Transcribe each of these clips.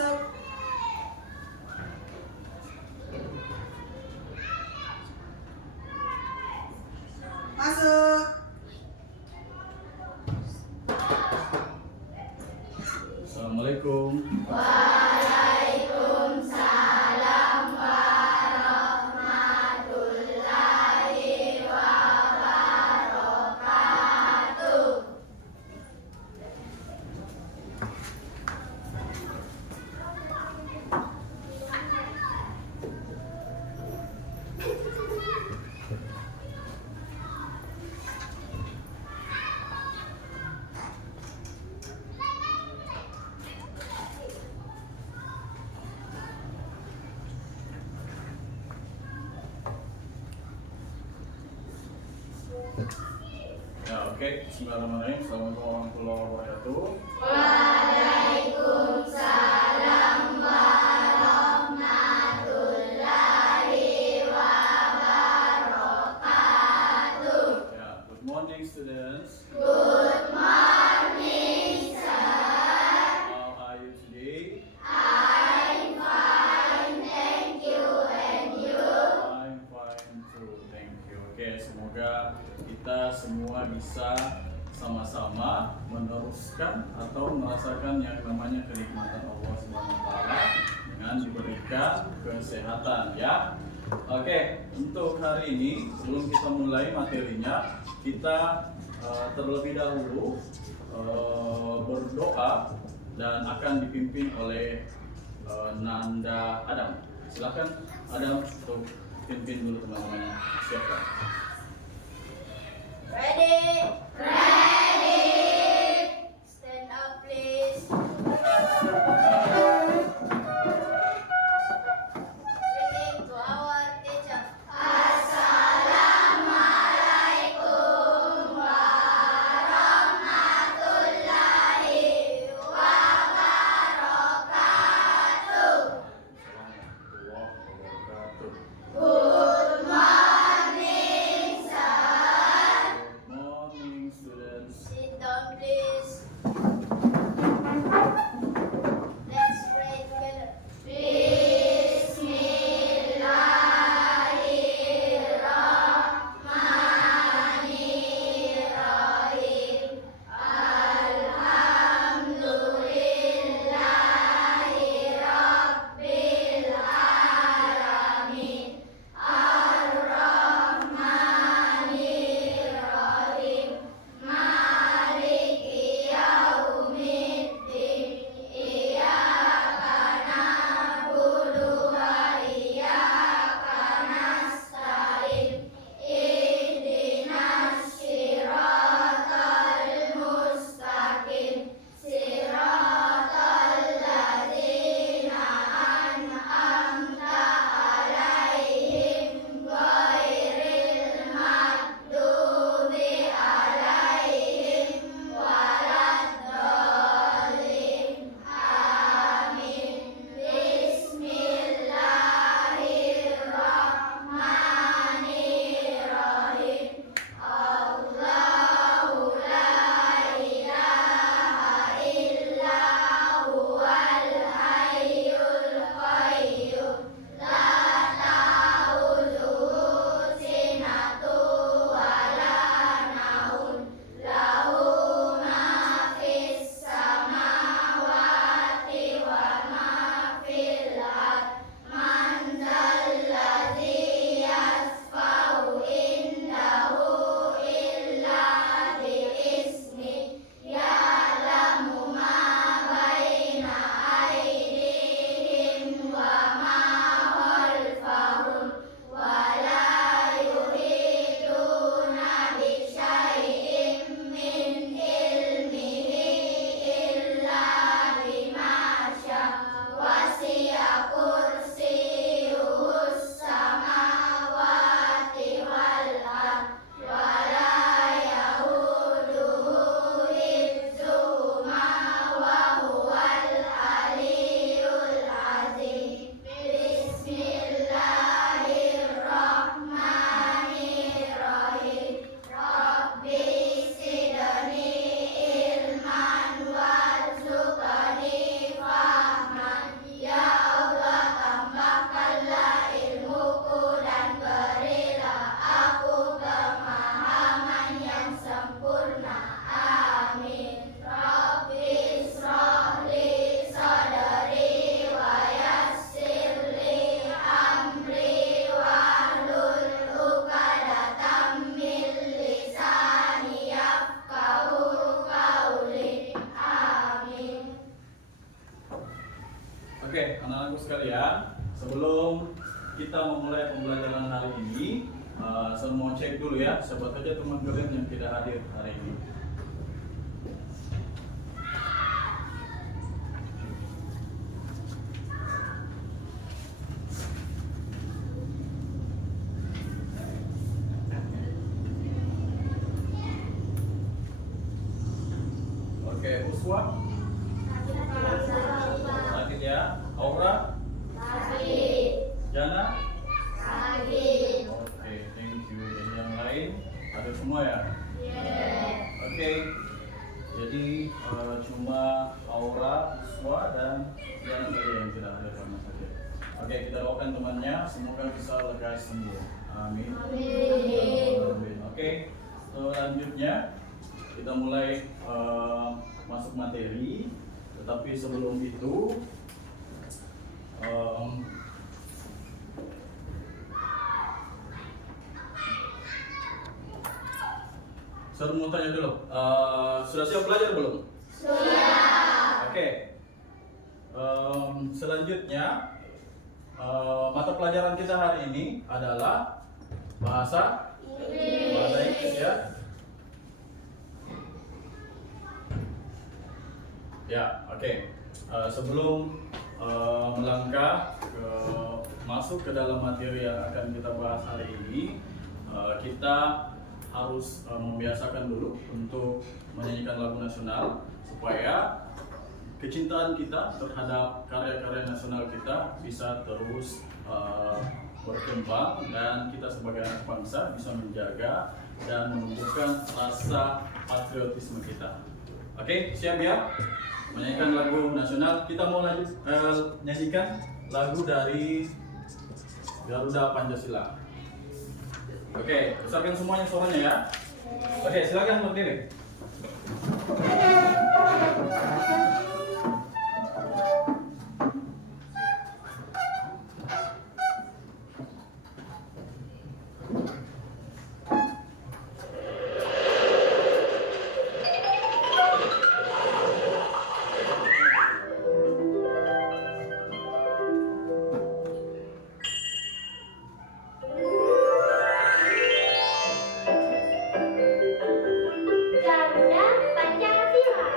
Masuk. Masuk. Assalamualaikum. Waalaikumsalam warahmatullahi wabarakatuh. Ya, oke. Bismillahirrahmanirrahim. Assalamualaikum warahmatullahi wabarakatuh. Waalaikumsalam warahmatullahi wabarakatuh. Ya, good morning students. Good morning, sir. How are you today? I'm fine, thank you, and you? I'm fine too. Thank you. Oke, semoga kita semua bisa sama-sama meneruskan atau merasakan yang namanya kenikmatan Allah Subhanahu wa taala dengan diberikan kesehatan ya. Oke, untuk hari ini sebelum kita mulai materinya, kita terlebih dahulu berdoa dan akan dipimpin oleh Nanda Adam. Silakan Adam untuk pimpin dulu teman-teman. Siapkan. Ready? Ready. Stand up, please. Greeting to our teacher. Assalamualaikum warahmatullahi wabarakatuh. Assalamualaikum warahmatullahi wabarakatuh. Good morning, sir. Good morning Oke, anak-anakku sekalian, sebelum kita memulai pembelajaran hari ini, saya mau cek dulu ya, siapa saja teman kalian yang tidak hadir hari ini. Oke, Uswa, sakit ya. Aura, Jana, oke, thank you. Jadi yang lain ada semua ya. Oke, jadi cuma Aura, Uswa, dan Jana saja yang tidak hadir sama saja. Oke, kita doakan temannya, semoga bisa lekas sembuh. Amin. Amin. Oke, selanjutnya kita mulai masuk materi, tetapi sebelum itu saya mau tanya dulu, sudah siap belajar belum? Sudah. Oke. Selanjutnya mata pelajaran kita hari ini adalah bahasa Inggris ya. Ya, oke. Sebelum melangkah masuk ke dalam materi yang akan kita bahas hari ini, kita harus membiasakan dulu untuk menyanyikan lagu nasional supaya kecintaan kita terhadap karya-karya nasional kita bisa terus berkembang dan kita sebagai anak bangsa bisa menjaga dan menumbuhkan rasa patriotisme kita. Oke, siap ya? Menyanyikan lagu nasional. Kita mau lanjut nyanyikan lagu dari Garuda Pancasila. Oke, besarkan semuanya suaranya ya. Oke, silakan berdiri. Garuda Pancasila.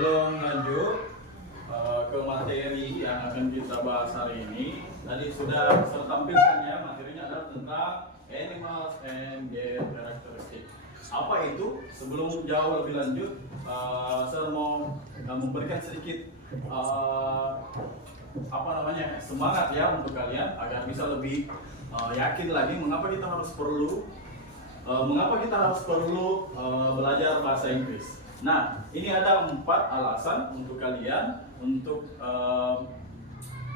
sebelum lanjut ke materi yang akan kita bahas hari ini, tadi sudah saya tampilkan ya, materinya adalah tentang animals and their characteristics. Apa itu? Sebelum jauh lebih lanjut, saya mau memberikan sedikit semangat ya untuk kalian agar bisa lebih yakin lagi mengapa kita harus perlu belajar bahasa Inggris. Nah, ini ada 4 alasan untuk kalian, untuk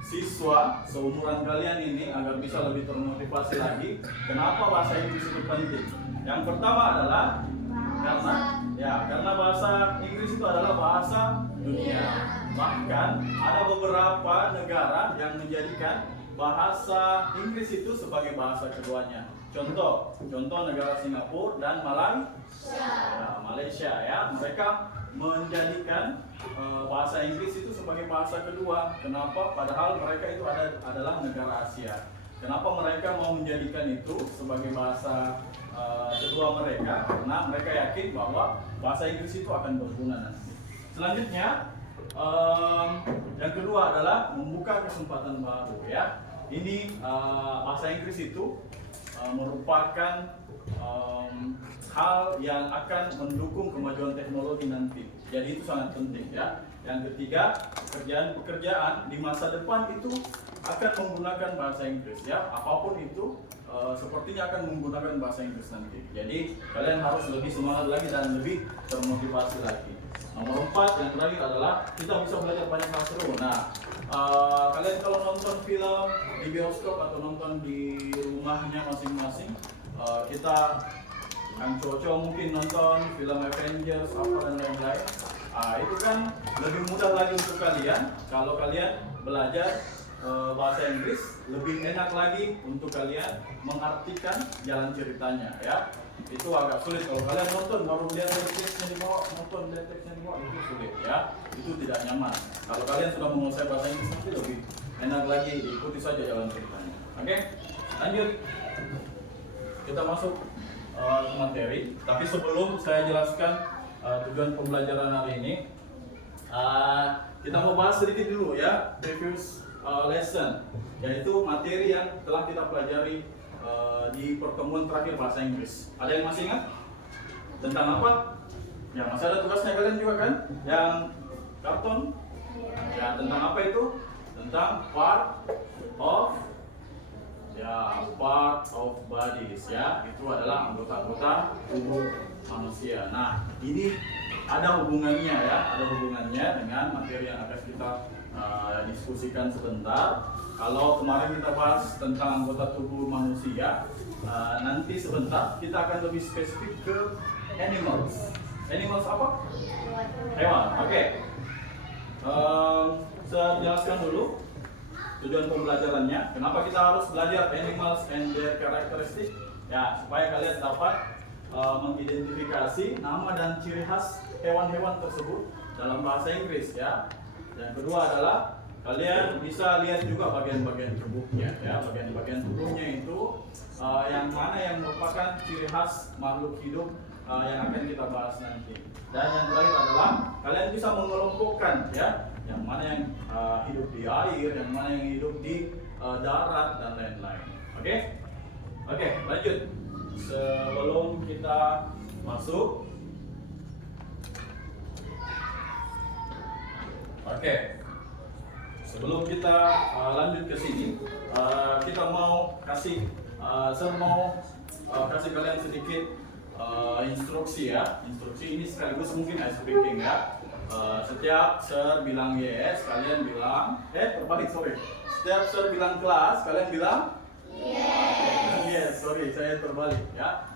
siswa seumuran kalian ini agar bisa lebih termotivasi lagi. Kenapa bahasa Inggris itu penting? Yang pertama adalah karena bahasa Inggris itu adalah bahasa dunia. Bahkan ada beberapa negara yang menjadikan bahasa Inggris itu sebagai bahasa keduanya. Contoh negara Singapura dan Malaysia ya, mereka menjadikan bahasa Inggris itu sebagai bahasa kedua. Kenapa? Padahal mereka itu adalah negara Asia. Kenapa mereka mau menjadikan itu sebagai bahasa kedua mereka? Karena mereka yakin bahwa bahasa Inggris itu akan berguna nanti. Selanjutnya, yang kedua adalah membuka kesempatan baru ya. Ini bahasa Inggris itu merupakan hal yang akan mendukung kemajuan teknologi nanti. Jadi itu sangat penting ya. Yang ketiga, pekerjaan di masa depan itu akan menggunakan bahasa Inggris ya. Apapun itu sepertinya akan menggunakan bahasa Inggris nanti. Jadi kalian harus lebih semangat lagi dan lebih termotivasi lagi. Nomor 4 yang terakhir adalah kita bisa belajar banyak hal seru. Nah, kalian kalau nonton film di bioskop atau nonton di rumahnya masing-masing, kita yang cowok-cowok mungkin nonton film Avengers apa dan lain-lain. Itu kan lebih mudah lagi untuk kalian kalau kalian belajar bahasa Inggris, lebih enak lagi untuk kalian mengartikan jalan ceritanya ya. Itu agak sulit kalau kalian nonton baru lihat teksnya di bawah, itu sulit ya. Itu tidak nyaman. Kalau kalian sudah menguasai bahasa Inggris nanti lebih enak lagi, ikuti saja jalan ceritanya. Oke? Lanjut. Kita masuk ke materi. Tapi sebelum saya jelaskan tujuan pembelajaran hari ini, kita mau bahas sedikit dulu ya, previous lesson, yaitu materi yang telah kita pelajari di pertemuan terakhir bahasa Inggris. Ada yang masih ingat? Tentang apa? Ya, masih ada tugasnya kalian juga kan? Yang karton? Ya, tentang apa itu? Tentang part of bodies ya. Itu adalah anggota-anggota tubuh manusia. Nah, ini ada hubungannya ya, dengan materi yang akan kita diskusikan sebentar. Kalau kemarin kita bahas tentang anggota tubuh manusia, nanti sebentar kita akan lebih spesifik ke animals. Animals apa? Hewan. Oke. Saya jelaskan dulu tujuan pembelajarannya. Kenapa kita harus belajar animals and their characteristics? Ya, supaya kalian dapat mengidentifikasi nama dan ciri khas hewan-hewan tersebut dalam bahasa Inggris ya. Yang kedua adalah kalian bisa lihat juga bagian-bagian tubuhnya ya. Bagian-bagian tubuhnya itu yang mana yang merupakan ciri khas makhluk hidup yang akan kita bahas nanti. Dan yang terakhir adalah kalian bisa mengelompokkan ya, yang mana yang hidup di air, yang mana yang hidup di darat dan lain-lain. Oke, lanjut. Sebelum kita masuk, sebelum kita lanjut ke sini, kita mau kasih, saya mau kasih kalian sedikit instruksi ya. Instruksi ini sekaligus mungkin ice breaking ya. Setiap sir bilang yes, kalian bilang terbalik, sorry. Setiap sir bilang kelas, kalian bilang yes. Yes, sorry, saya terbalik ya.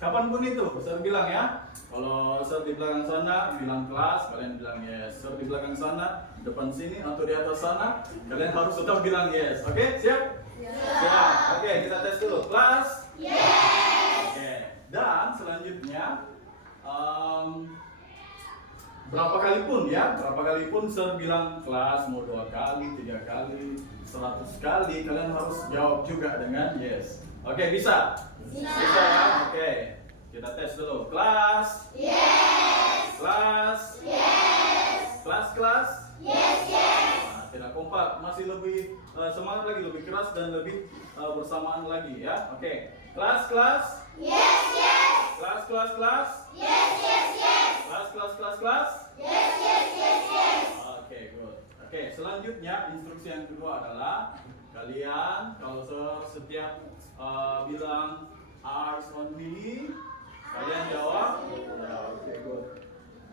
Kapanpun itu sir bilang ya. Kalau sir di belakang sana bilang kelas, kalian bilang yes. Sir di belakang sana, depan sini atau di atas sana, kalian harus tetap bilang yes. Oke, siap? Siap. Oke, kita tes dulu. Kelas? Yes. Oke. Dan selanjutnya berapa kali pun sir bilang kelas, mau 2 kali, 3 kali, 100 kali, kalian harus jawab juga dengan yes. Oke, bisa? Bisa ya? Oke, kita tes dulu. Kelas? Yes. Kelas? Yes. Kelas? Yes, yes. Nah, tidak kompak, masih lebih semangat lagi, lebih keras dan lebih bersamaan lagi ya. Oke. Kelas? Yes, yes. Kelas? Yes, yes, yes. Kelas? Yes, yes, yes, yes. Oke, good. Oke, selanjutnya instruksi yang kedua adalah kalian kalau setiap bilang eyes on me, kalian jawab. Ya, oke, good.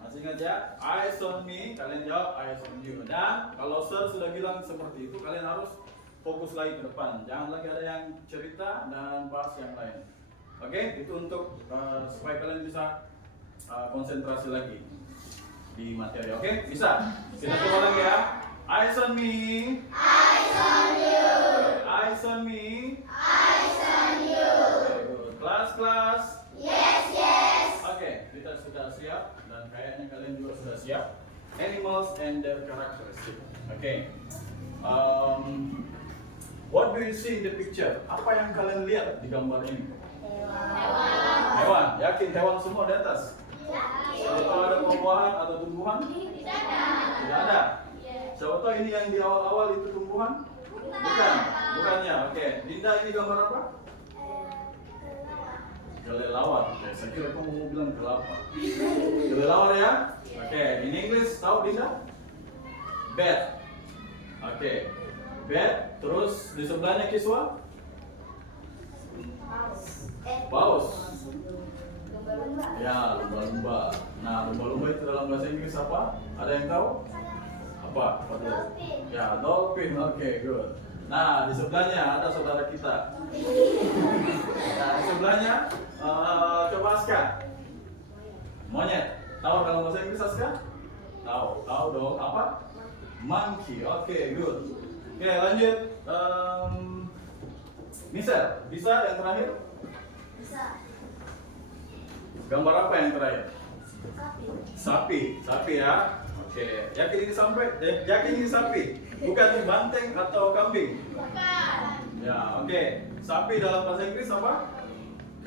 Masih ingat ya? Eyes on me, kalian jawab eyes on you. Dan kalau sir sudah bilang seperti itu, kalian harus fokus lagi ke depan. Jangan lagi ada yang cerita dan bahas yang lain. Oke, itu untuk supaya kalian bisa konsentrasi lagi di materi. Oke, bisa? Kita coba lagi ya. Eyes on me. Eyes on you. Eyes on me. Eyes on you. Very good. Kelas? Yes, yes. Oke, kita sudah siap dan kayaknya kalian juga sudah siap. Animals and their characteristics. Oke. What do you see in the picture? Apa yang kalian lihat di gambar ini? Hewan. Yakin hewan semua di atas? Siapa ada buah-buahan atau tumbuhan? Tidak ada. Siapa tahu ini yang di awal-awal itu tumbuhan? Bukan. Bukannya. Oke. Dinda, ini gambar apa? Kelelawar. Oke, saya kira kamu mau bilang kelapa. Kelelawar ya? Oke, in English tahu Dinda? Bat. Oke. Bat. Terus di sebelahnya Kiswa? Paus. Ya, lumba-lumba. Nah, lumba-lumba itu dalam bahasa Inggris apa? Ada yang tahu? Apa? Dolphin. Ya, dolphin. Oke, good. Nah, di sebelahnya ada saudara kita. Nah, di sebelahnya coba Aska. Monyet. Tahu dalam bahasa Inggris Aska? Tahu dong. Apa? Monkey. Oke, good. Oke, lanjut. Misal, bisa yang terakhir? Bisa. Gambar apa yang terakhir? Sapi. Sapi ya. Oke, yakin ini sapi? Bukan banteng atau kambing? Bukan. Ya, oke. Sapi dalam bahasa Inggris apa?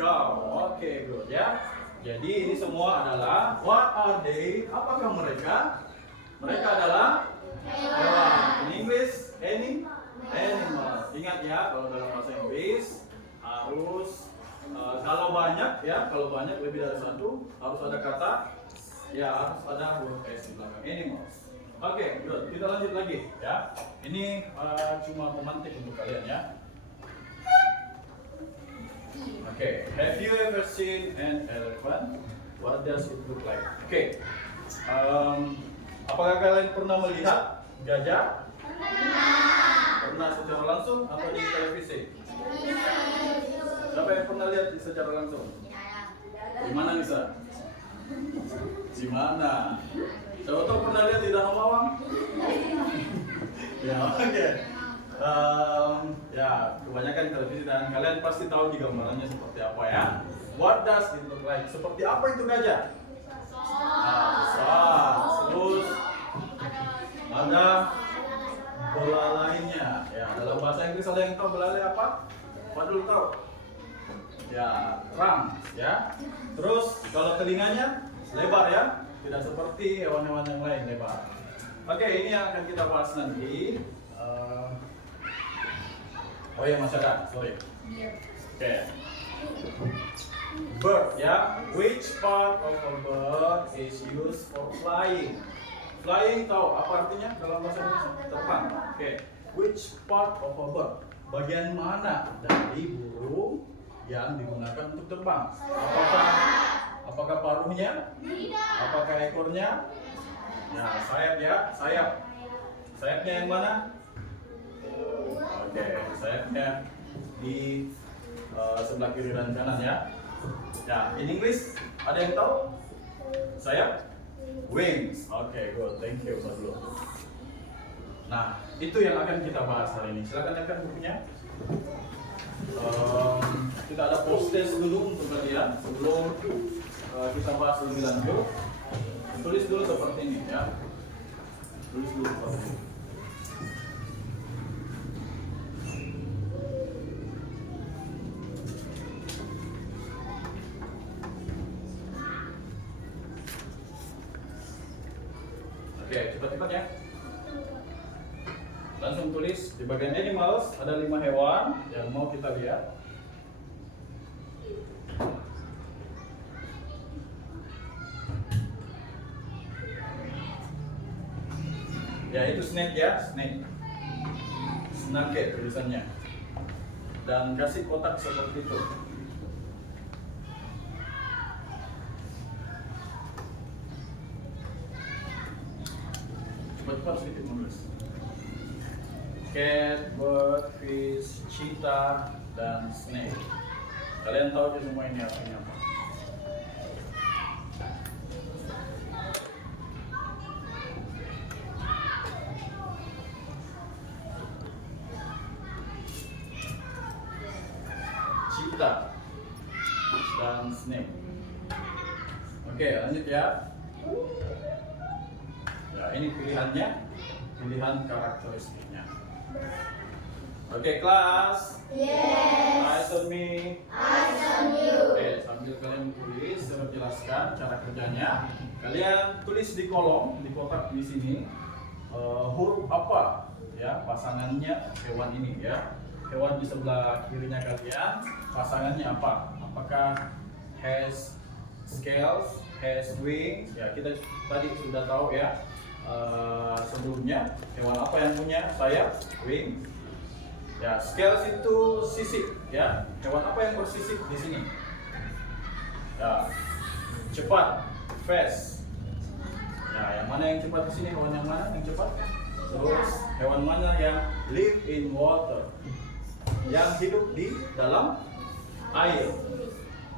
Cow. Oke, good ya. Jadi ini semua adalah what are they? Apakah mereka? Mereka adalah hewan. In English, animal. Ingat ya, kalau dalam bahasa Inggris harus kalau banyak lebih dari satu harus ada kata, ya harus ada huruf S di belakang animals. Oke, good. Kita lanjut lagi ya. Ini cuma pemantik untuk kalian ya. Oke, have you ever seen an elephant? What does it look like? Oke, apakah kalian pernah melihat gajah? Pernah secara langsung atau di televisi? Siapa yang pernah lihat secara langsung? Di mana Nisa? Di mana? Siapa tahu pernah lihat di Danau Mawang? Ya, oke. Ya, kebanyakan televisi dan kalian pasti tahu di gambarannya seperti apa ya. What does it look like? Seperti apa itu gajah? Besar. Terus ada belalainya. Ya, dalam bahasa Inggris ada yang tahu belalai apa? Padahal tahu. Ya, ram ya. Terus kalau telinganya lebar ya, tidak seperti hewan-hewan yang lain lebar. Oke, ini yang akan kita bahas nanti. Oh ya, masih ada, sorry. Oke. Bird ya. Which part of a bird is used for flying? Flying tahu apa artinya dalam bahasa Indonesia? Terbang. Oke. Which part of a bird? Bagian mana dari burung yang digunakan untuk terbang? Apakah paruhnya? Apakah ekornya? Nah, sayap ya, sayap. Sayapnya yang mana? Oke, sayapnya di sebelah kiri dan kanan ya. Ya, in English ada yang tahu? Sayap? Wings. Oke, good. Thank you, Fadlu. Nah, itu yang akan kita bahas hari ini. Silakan lihat bukunya. Kita ada post test dulu untuk kalian sebelum kita bahas lebih lanjut. Tulis dulu seperti ini ya. Tulis dulu seperti ini. Oke, cepat-cepat ya. Langsung tulis di bagian animals ada 5 hewan yang mau kita lihat. Ya itu snake ya, snake. Snake tulisannya. Dan kasih kotak seperti itu. Cepat-cepat sedikit menulis. Cat, bird, fish, cheetah, dan snake. Kalian tahu semua ini artinya apa? Cheetah dan snake. Oke, lanjut ya. Ya, ini pilihannya, pilihan karakteristiknya. Oke, kelas. Yes. Eyes on me. Eyes on you. Oke, sambil kalian tulis, saya jelaskan cara kerjanya. Kalian tulis di kolom, di kotak di sini, huruf apa ya pasangannya hewan ini ya. Hewan di sebelah kirinya kalian, pasangannya apa? Apakah has scales, has wings? Ya, kita tadi sudah tahu ya. Sebelumnya hewan apa yang punya sayap, wing? Ya, scales itu sisik ya. Hewan apa yang bersisik di sini? Ya, cepat, fast. Ya, yang mana yang cepat di sini? Hewan yang mana yang cepat? Terus hewan mana yang live in water? Yang hidup di dalam air.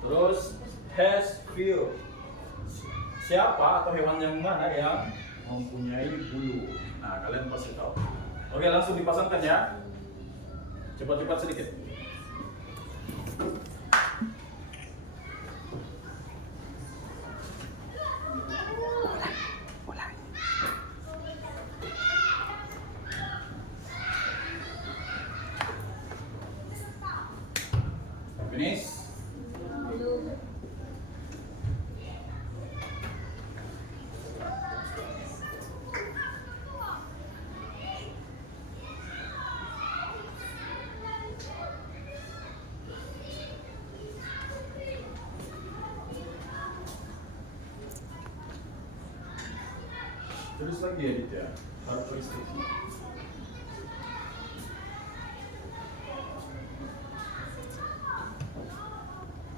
Terus has few. Siapa atau hewan yang mana yang mempunyai bulu? Nah, kalian pasti tahu. Oke, langsung dipasangkan ya. Cepat-cepat sedikit. Finish. Tulis lagi ya gitu ya, karakteristiknya.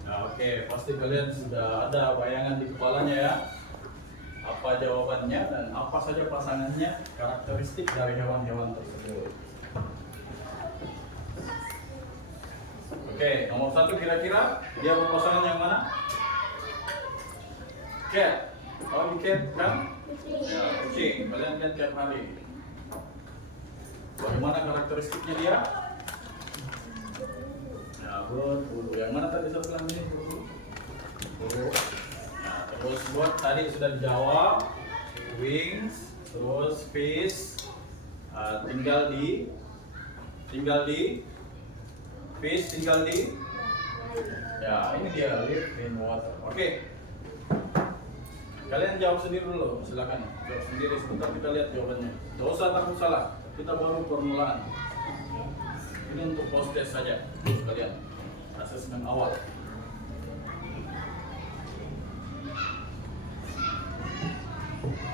Nah, oke, pasti kalian sudah ada bayangan di kepalanya ya. Apa jawabannya dan apa saja pasangannya, karakteristik dari hewan-hewan tersebut. Oke, nomor 1 kira-kira dia berpasangan yang mana? Cat. Oh, ini cat kan? Ya, kucing. Kalian lihat tiap hari. Bagaimana karakteristiknya dia? Ya, berbulu. Yang mana tadi saya bilang ini berbulu? Bulu. Nah, terus buat tadi sudah dijawab. Wings, terus fish. Tinggal di fish tinggal di. Ya, ini dia live in water. Oke. Kalian jawab sendiri dulu, silakan jawab sendiri. Sebentar kita lihat jawabannya. Tidak usah takut salah, kita baru permulaan. Ini untuk post test saja, kalian asesmen awal.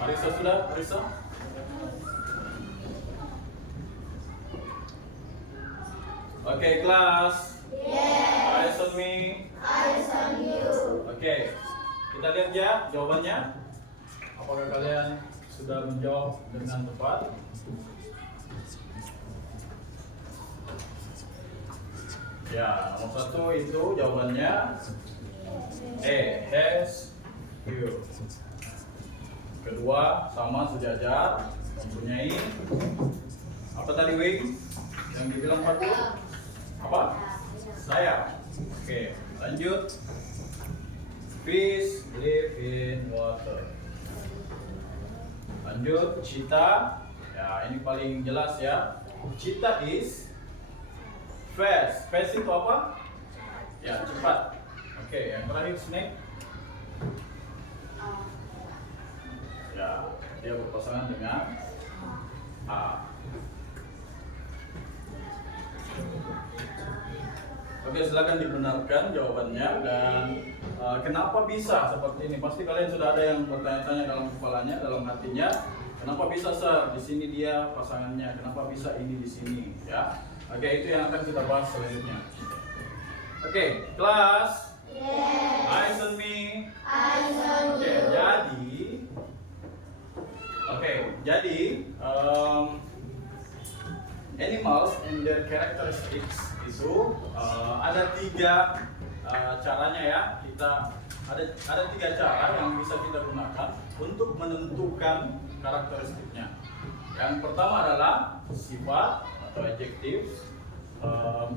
Arisa sudah, Arisa? Oke, kelas. Yes. Eyes on me. Eyes on you. Oke. Kita lihat ya jawabannya. Apakah kalian sudah menjawab dengan tepat? Ya, nomor 1 itu jawabannya has few. Kedua sama sejajar, mempunyai apa tadi wing? Yang dibilang Pak? Apa? Sayap. Oke, lanjut. Fish live in water. Lanjut, cheetah. Ya, ini paling jelas ya. Cheetah is fast. Fast itu apa? Ya, cepat. Oke, yang terakhir snake. Ya, dia berpasangan dengan Oke, silakan dibenarkan jawabannya. Dan kenapa bisa seperti ini? Pasti kalian sudah ada yang bertanya-tanya dalam kepalanya, dalam hatinya. Kenapa bisa Sir? Di sini dia pasangannya. Kenapa bisa ini di sini? Ya. Oke, itu yang akan kita bahas selanjutnya. Oke, kelas. Yes. Eyes on me. Eyes on Oke, you. jadi animals and their characteristics itu ada 3 caranya ya. Kita ada 3 cara yang bisa kita gunakan untuk menentukan karakteristiknya. Yang pertama adalah sifat atau adjektif.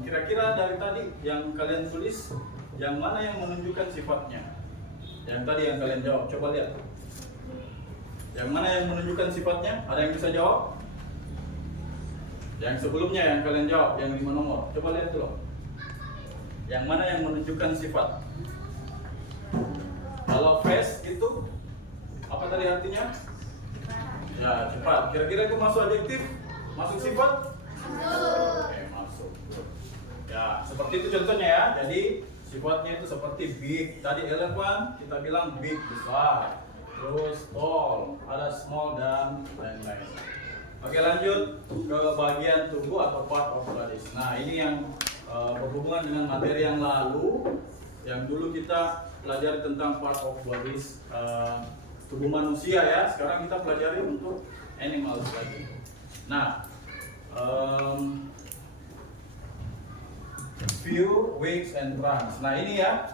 Kira-kira dari tadi yang kalian tulis, yang mana yang menunjukkan sifatnya? Yang tadi yang kalian jawab, coba lihat. Yang mana yang menunjukkan sifatnya? Ada yang bisa jawab? Yang sebelumnya yang kalian jawab, yang 5 nomor, coba lihat dulu. Yang mana yang menunjukkan sifat? Kalau face itu apa tadi artinya? Ya, cepat. Kira-kira itu masuk adjektif? Masuk sifat? Oke, masuk. Ya, seperti itu contohnya ya. Jadi sifatnya itu seperti big. Tadi elephant kita bilang big, besar. Terus tall, ada small dan lain-lain. Oke, lanjut ke bagian tubuh atau part of bodies. Nah, ini yang berhubungan dengan materi yang lalu, yang dulu kita pelajari tentang part of bodies tubuh manusia ya. Sekarang kita pelajari untuk animals lagi. Nah, view, wings, and trunks. Nah ini ya,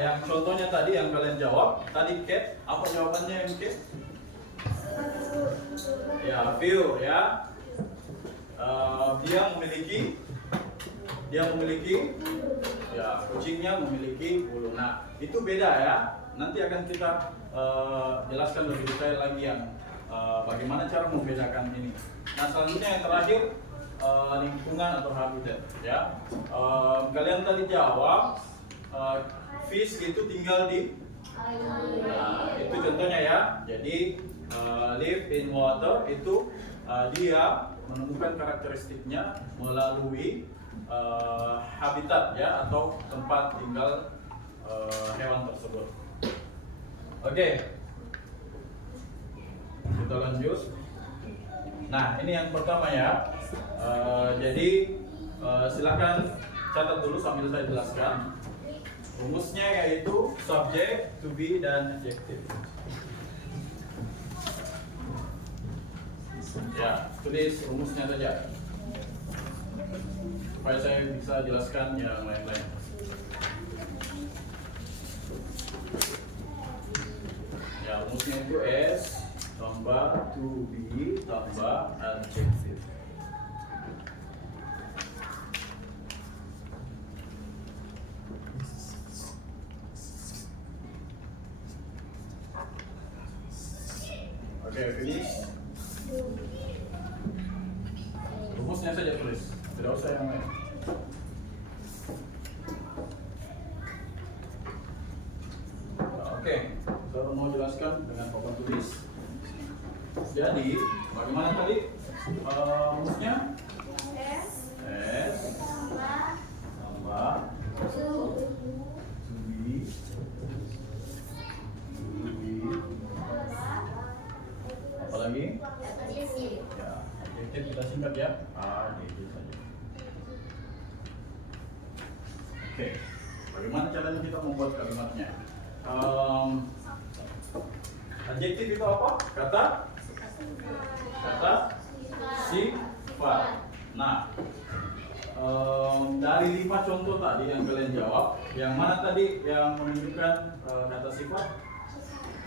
yang contohnya tadi yang kalian jawab. Tadi cat, apa jawabannya yang cat? Ya, view ya. Dia memiliki ya, kucingnya memiliki bulu. Nah itu beda ya. Nanti akan kita jelaskan lebih detail lagi yang bagaimana cara membedakan ini. Nah selanjutnya yang terakhir, lingkungan atau habitat ya. Kalian tadi jawab fish itu tinggal di itu contohnya ya. Jadi live in water itu dia menemukan karakteristiknya melalui habitat ya, atau tempat tinggal hewan tersebut. Oke, kita lanjut. Nah ini yang pertama ya. Jadi silakan catat dulu sambil saya jelaskan. Rumusnya yaitu subject, to be, dan adjective. Ya, tulis rumusnya saja supaya saya bisa jelaskan yang lain-lain. Ya, rumusnya itu S tambah to be tambah adjective. Oke, finish. Rumusnya saja tulis, tidak usah yang lain. Oke, saya mau jelaskan dengan papan tulis. Jadi, bagaimana tadi rumusnya? S tambah to be apa lagi? Ya, adjektif kita singkat ya, adjektif saja. Oke, bagaimana caranya kita membuat kalimatnya? Adjektif itu apa? Kata sifat. Nah, dari 5 contoh tadi yang kalian jawab, yang mana tadi yang menunjukkan kata sifat?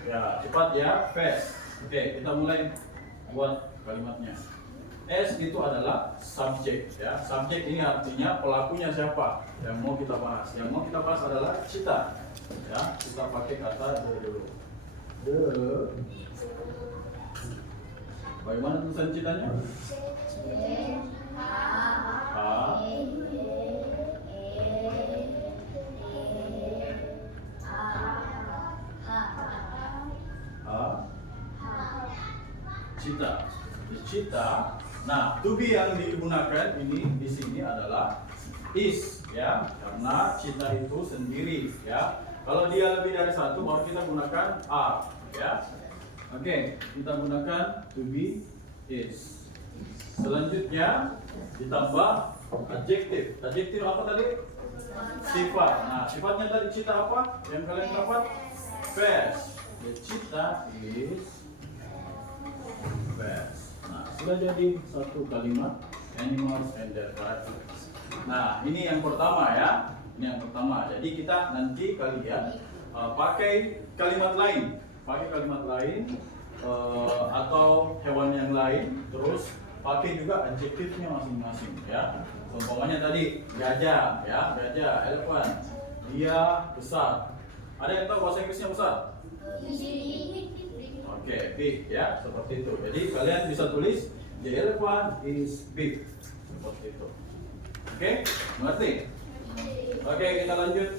Ya, cepat ya, face. Oke, kita mulai buat kalimatnya. S itu adalah subject ya. Subject ini artinya pelakunya siapa yang mau kita bahas. Yang mau kita bahas adalah Cita. Ya, kita pakai kata the dulu. The. Bagaimana tulisan Citanya? Cita. Cita. Nah, to be yang digunakan ini di sini adalah is ya, karena karena cheetah itu sendiri ya. Kalau dia lebih dari satu baru kita gunakan are ya. Oke, kita gunakan to be, is. Selanjutnya ditambah adjektif. Adjektif apa tadi? Sifat. Nah, sifatnya tadi cheetah apa? Yang kalian dapat? Fast. The cheetah is fast. Nah, sudah jadi satu kalimat animals and their characters. Nah, ini yang pertama ya. Ini yang pertama. Jadi kita nanti kalian pakai kalimat lain, atau hewan yang lain, terus pakai juga adjektifnya masing-masing ya. Umpamanya tadi gajah ya, gajah, elephant. Dia besar. Ada yang tahu bahasa Inggrisnya besar? Oke, big ya, seperti itu. Jadi kalian bisa tulis the elephant is big. Seperti itu. Oke, mengerti? Oke, kita lanjut.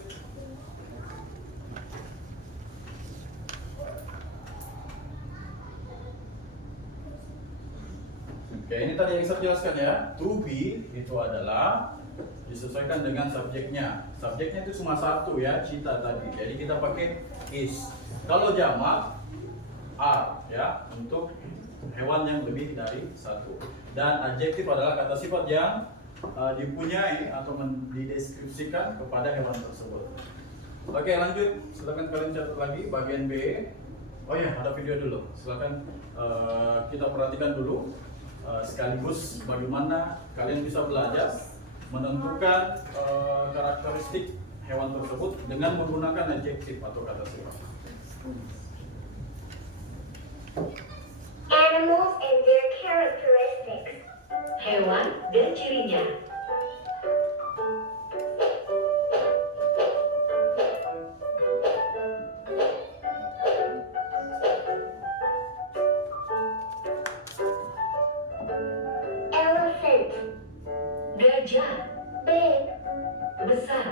Oke, ini tadi yang saya jelaskan ya. To be itu adalah disesuaikan dengan subjeknya. Subjeknya itu cuma satu ya, cheetah tadi. Jadi kita pakai is. Kalau jamak are ya, untuk hewan yang lebih dari satu. Dan adjektif adalah kata sifat yang dipunyai atau dideskripsikan kepada hewan tersebut. Oke, lanjut. Silakan kalian catat lagi bagian B. Oh ya, ada video dulu. Silakan kita perhatikan dulu. Sekaligus bagaimana kalian bisa belajar menentukan karakteristik hewan tersebut dengan menggunakan adjektif atau kata sifat. Animals and their characteristics. Hewan dan cirinya. Elephant. Gajah. Big. Besar.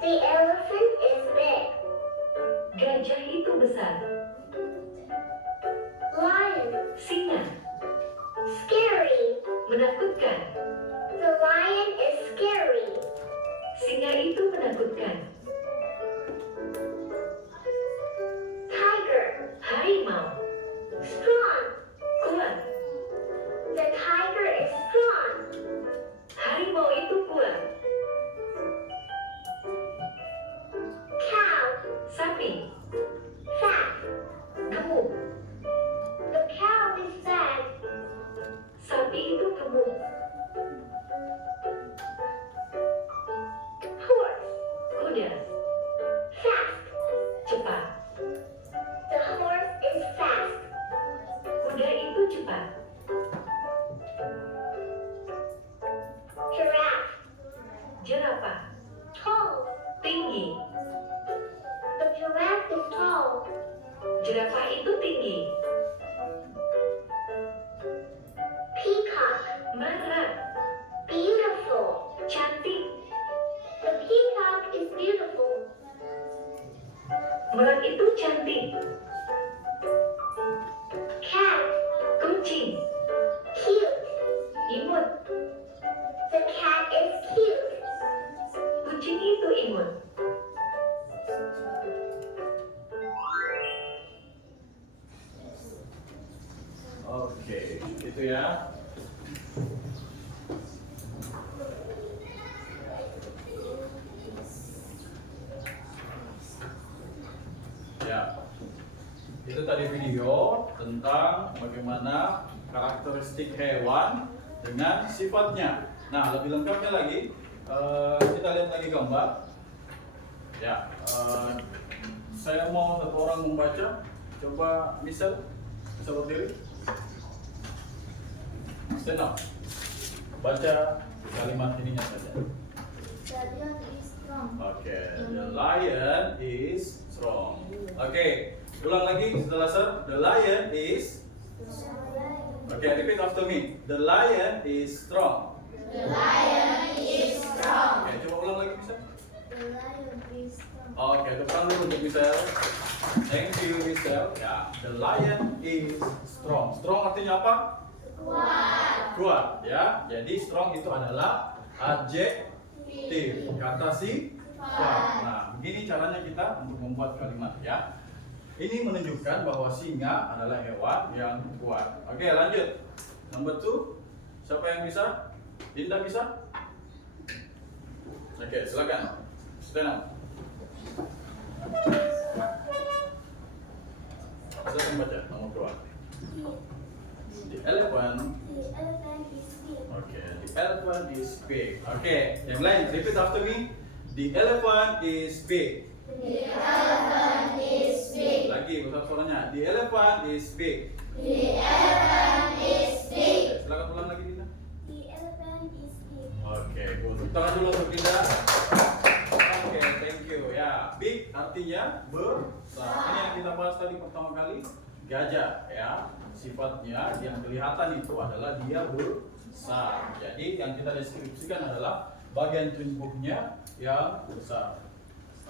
The elephant is big. Gajah itu besar. Lion. Singa. Scary. Menakutkan. The lion is scary. Singa itu menakutkan. Tiger. Harimau. Strong. Kuat. The tiger is strong. Harimau itu kuat. Cow. Sapi. Fat. Gemuk. The cow is fat. Sapi itu gemuk. Horse. Kuda. Fast. Cepat. The horse is fast. Kuda itu cepat. Giraffe. Jerapah. Tall. Tinggi. The giraffe is tall. Jerapah itu tinggi. Peacock. Merak. Beautiful. Cantik. The peacock is beautiful. Merak itu cantik. Cat. Kucing. Cute. Imut. The cat is cute. Kucing itu imut. Oke, itu ya. Ya, itu tadi video tentang bagaimana karakteristik hewan dengan sifatnya. Nah, lebih lengkapnya lagi, kita lihat lagi gambar. Ya, saya mau satu orang membaca. Coba Michelle, bisa berdiri. Stand up. Baca kalimat ininya saja. The lion is strong. Oke, the lion is strong. Oke, ulang lagi setelah sir. The lion is. Oke, repeat after me. The lion is strong. The lion is strong. Oke, coba ulang lagi bisa. The lion is strong. Oke, depan dulu untuk Michelle. Thank you Michelle. Ya, the lion is strong. Strong artinya apa? Kuat. Kuat ya. Jadi strong itu adalah adjektif Kata sifat. Nah, begini caranya kita untuk membuat kalimat ya. Ini menunjukkan bahwa singa adalah hewan yang kuat. Oke, lanjut. Number 2. Siapa yang bisa? Dinda bisa? Oke, silakan. Stand up. Saya membaca nomor 2. The elephant. The elephant is big. Okay, the elephant is big. Okay, yang lain, repeat after me. The elephant is big. The elephant is big. Lagi, besar suaranya. The elephant is big. The elephant is big. Silakan ulang lagi, Dinda. The elephant is big. Oke, good. Tepuk tangan dulu untuk Dinda. Oke, thank you. Ya, big artinya besar. Ini yang kita bahas tadi pertama kali. Gajah, ya. Sifatnya yang kelihatan itu adalah dia besar. Jadi yang kita deskripsikan adalah bagian tubuhnya yang besar.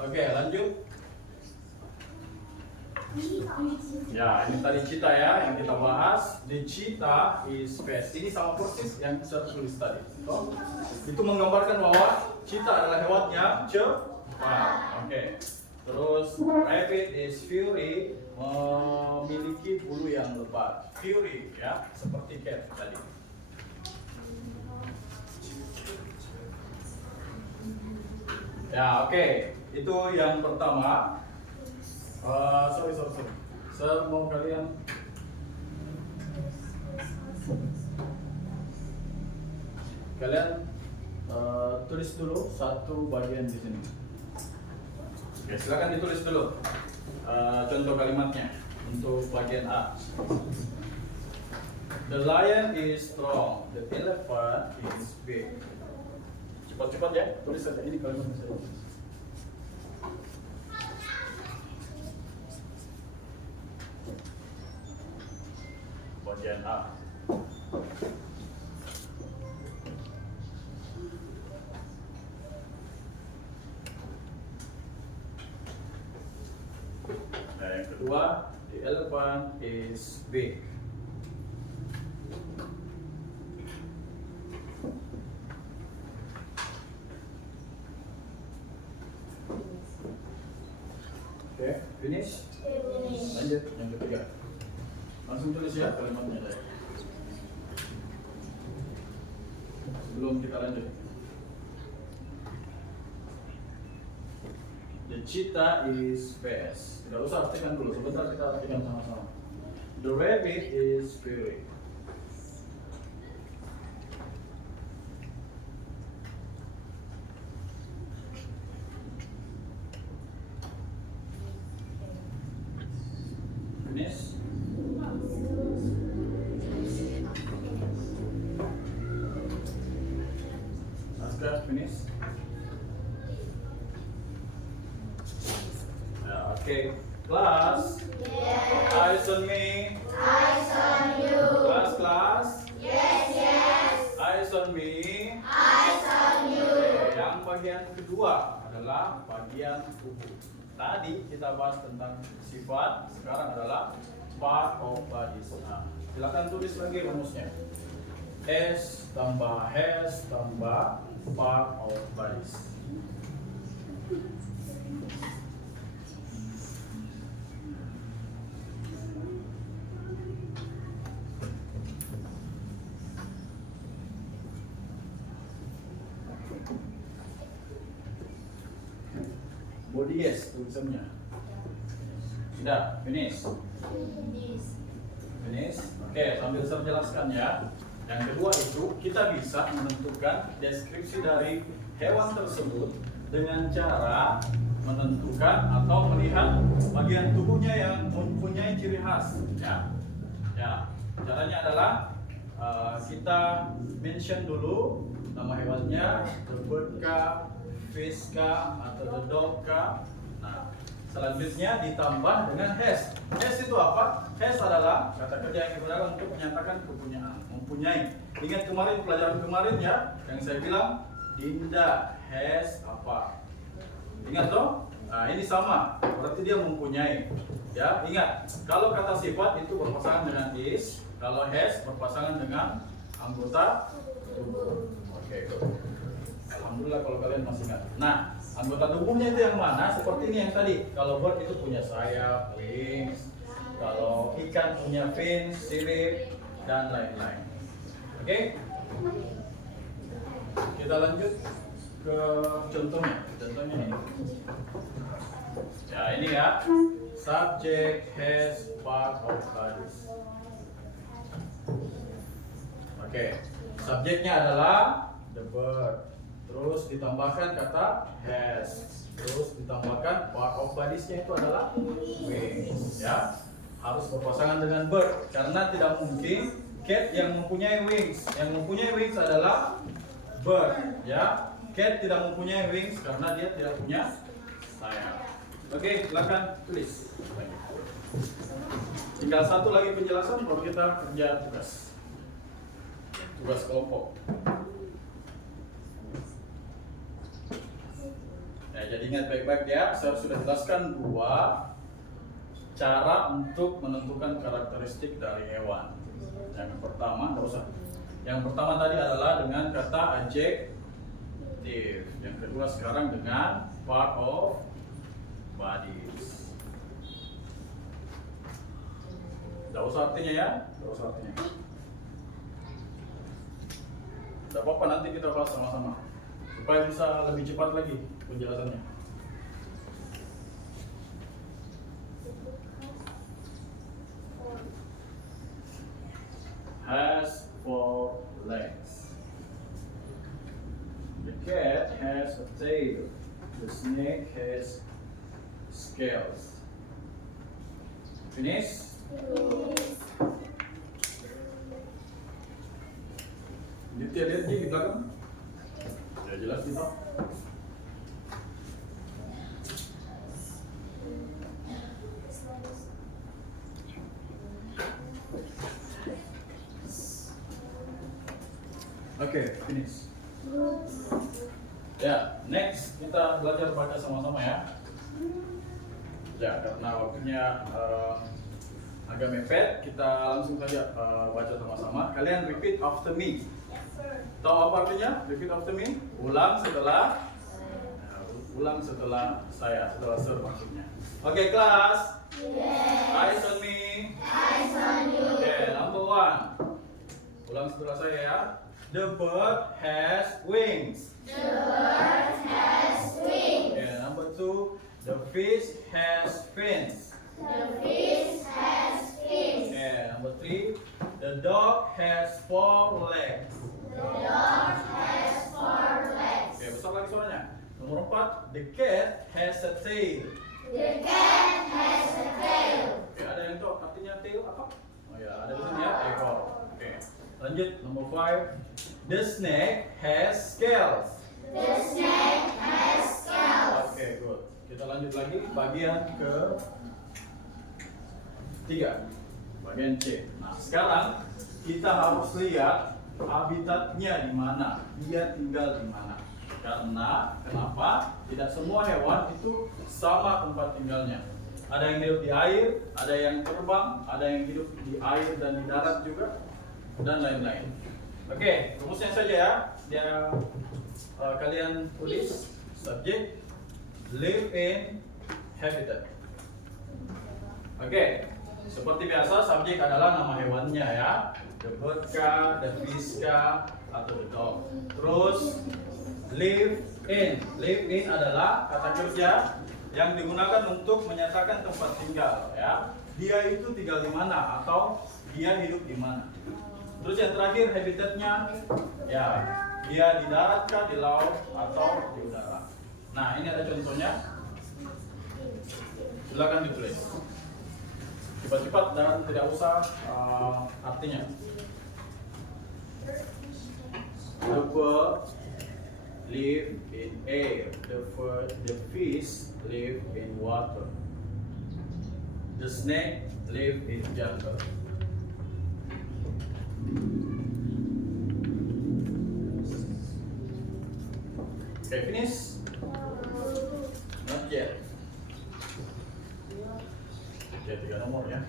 Oke, lanjut. Ya, ini tadi cheetah ya yang kita bahas. The cheetah is fast. Ini sama persis yang saya tulis tadi. So, itu menggambarkan bahwa cheetah adalah hewan yang cepat. Oke. Terus rabbit is fury, memiliki bulu yang lebat. Fury ya, seperti cat tadi. Ya, oke. Itu yang pertama. Sorry. Saya mau kalian tulis dulu satu bagian di sini. Oke, silakan ditulis dulu contoh kalimatnya untuk bagian A. The lion is strong, the elephant is big. Cepat-cepat ya, tulis saja ini kalimatnya saya. Bagian A. Nah, yang kedua, the elephant is big. Oke, finish. Lanjut yang ketiga. Langsung tulis ya kalimatnya tadi. Sebelum kita lanjut. The cheetah is fast. Tidak usah artikan dulu, sebentar kita artikan sama-sama. The rabbit is fury. Finish. Naskah finish. Okay, class. Yes. Eyes on me. Eyes on you. Class. Yes. Eyes on me. Eyes on you. Okay, yang bagian kedua adalah bagian tubuh. Tadi kita bahas tentang sifat, sekarang adalah part of body. Nah, silakan tulis lagi rumusnya. S tambah has tambah part of bodies. Body yes tulisannya. Sudah, finish. Finish. Oke, sambil saya jelaskan ya. Yang kedua itu kita bisa menentukan deskripsi dari hewan tersebut dengan cara menentukan atau melihat bagian tubuhnya yang mempunyai ciri khas. Ya, caranya adalah kita mention dulu nama hewannya, the bird kah, fish kah, atau the dog kah. Nah, selanjutnya ditambah dengan has. Has itu apa? Has adalah kata kerja yang digunakan untuk menyatakan kepunyaan, mempunyai. Ingat kemarin pelajaran kemarin ya, yang saya bilang Dinda has apa? Ingat toh? Nah, ini sama, berarti dia mempunyai. Ya, ingat, kalau kata sifat itu berpasangan dengan is, kalau has berpasangan dengan anggota tubuh. Oke, good. Alhamdulillah kalau kalian masih ingat. Nah, anggota tubuhnya itu yang mana? Seperti ini yang tadi. Kalau bird itu punya sayap, wings. Kalau ikan punya fins, sirip, dan lain-lain. Oke? Kita lanjut ke contohnya. Contohnya ini. Ya, ini ya. Subject has part of bodies. Oke, subjeknya adalah the bird. Terus ditambahkan kata has. Terus ditambahkan part of bodies-nya itu adalah wings. Ya, harus berpasangan dengan bird karena tidak mungkin cat yang mempunyai wings. Yang mempunyai wings adalah bird. Ya, cat tidak mempunyai wings karena dia tidak punya sayap. Oke, silakan tulis. Tinggal satu lagi penjelasan baru kita kerja tugas kelompok. Ya, jadi ingat baik-baik ya, saya sudah jelaskan dua cara untuk menentukan karakteristik dari hewan. Yang pertama, nggak usah. Yang pertama tadi adalah dengan kata adjektif. Yang kedua sekarang dengan part of bodies. Tidak usah artinya ya, tidak usah artinya. Tidak apa-apa, nanti kita bahas sama-sama supaya bisa lebih cepat lagi penjelasannya. Has 4 legs. The cat has a tail. The snake has scales. Finish? Lihat di belakang. Ya jelas nih Pak. Oke, finish. Ya, next kita belajar baca sama-sama ya. Ya, karena waktunya agak mepet, kita langsung saja baca sama-sama. Kalian repeat after me. Tahu apa artinya? Repeat after me. Ulang setelah saya, setelah sir maksudnya. Oke, kelas. Eyes on me. Eyes on you. Oke, number 1. Ulang setelah saya ya. The bird has wings. The bird has wings. Okay, number 2. The fish has fins. The fish has fins. Okay, number 3. The dog has 4 legs. The dog has 4 legs. Okay, besar lagi suaranya. Nomor 4. The cat has a tail. The cat has a tail. Okay, ada yang tahu artinya tail apa? Oh ya, ada di sini ya, ekor. Okay. Lanjut, nomor 5. The snake has scales. The snake has scales. Okay, good. Kita lanjut lagi bagian ke 3. Bagian C. Nah, sekarang kita harus lihat habitatnya di mana, dia tinggal di mana. Karena kenapa? Tidak semua hewan itu sama tempat tinggalnya. Ada yang hidup di air, ada yang terbang, ada yang hidup di air dan di darat juga, dan lain-lain. Oke, rumusnya saja ya. Kalian tulis subject, live in, habitat. Oke, seperti biasa subjek adalah nama hewannya ya. The bird kah, the fish kah, atau the dog. Terus live in adalah kata kerja yang digunakan untuk menyatakan tempat tinggal ya. Dia itu tinggal di mana atau dia hidup di mana. Terus yang terakhir habitatnya ya, dia di darat kah, di laut atau di udara. Nah, ini ada contohnya. Silakan ditulis. Cepat-cepat dan tidak usah artinya. The bird live in air. The fish live in water. The snake live in jungle. Okay, finish? Not yet. Oke, 3 nomor ya.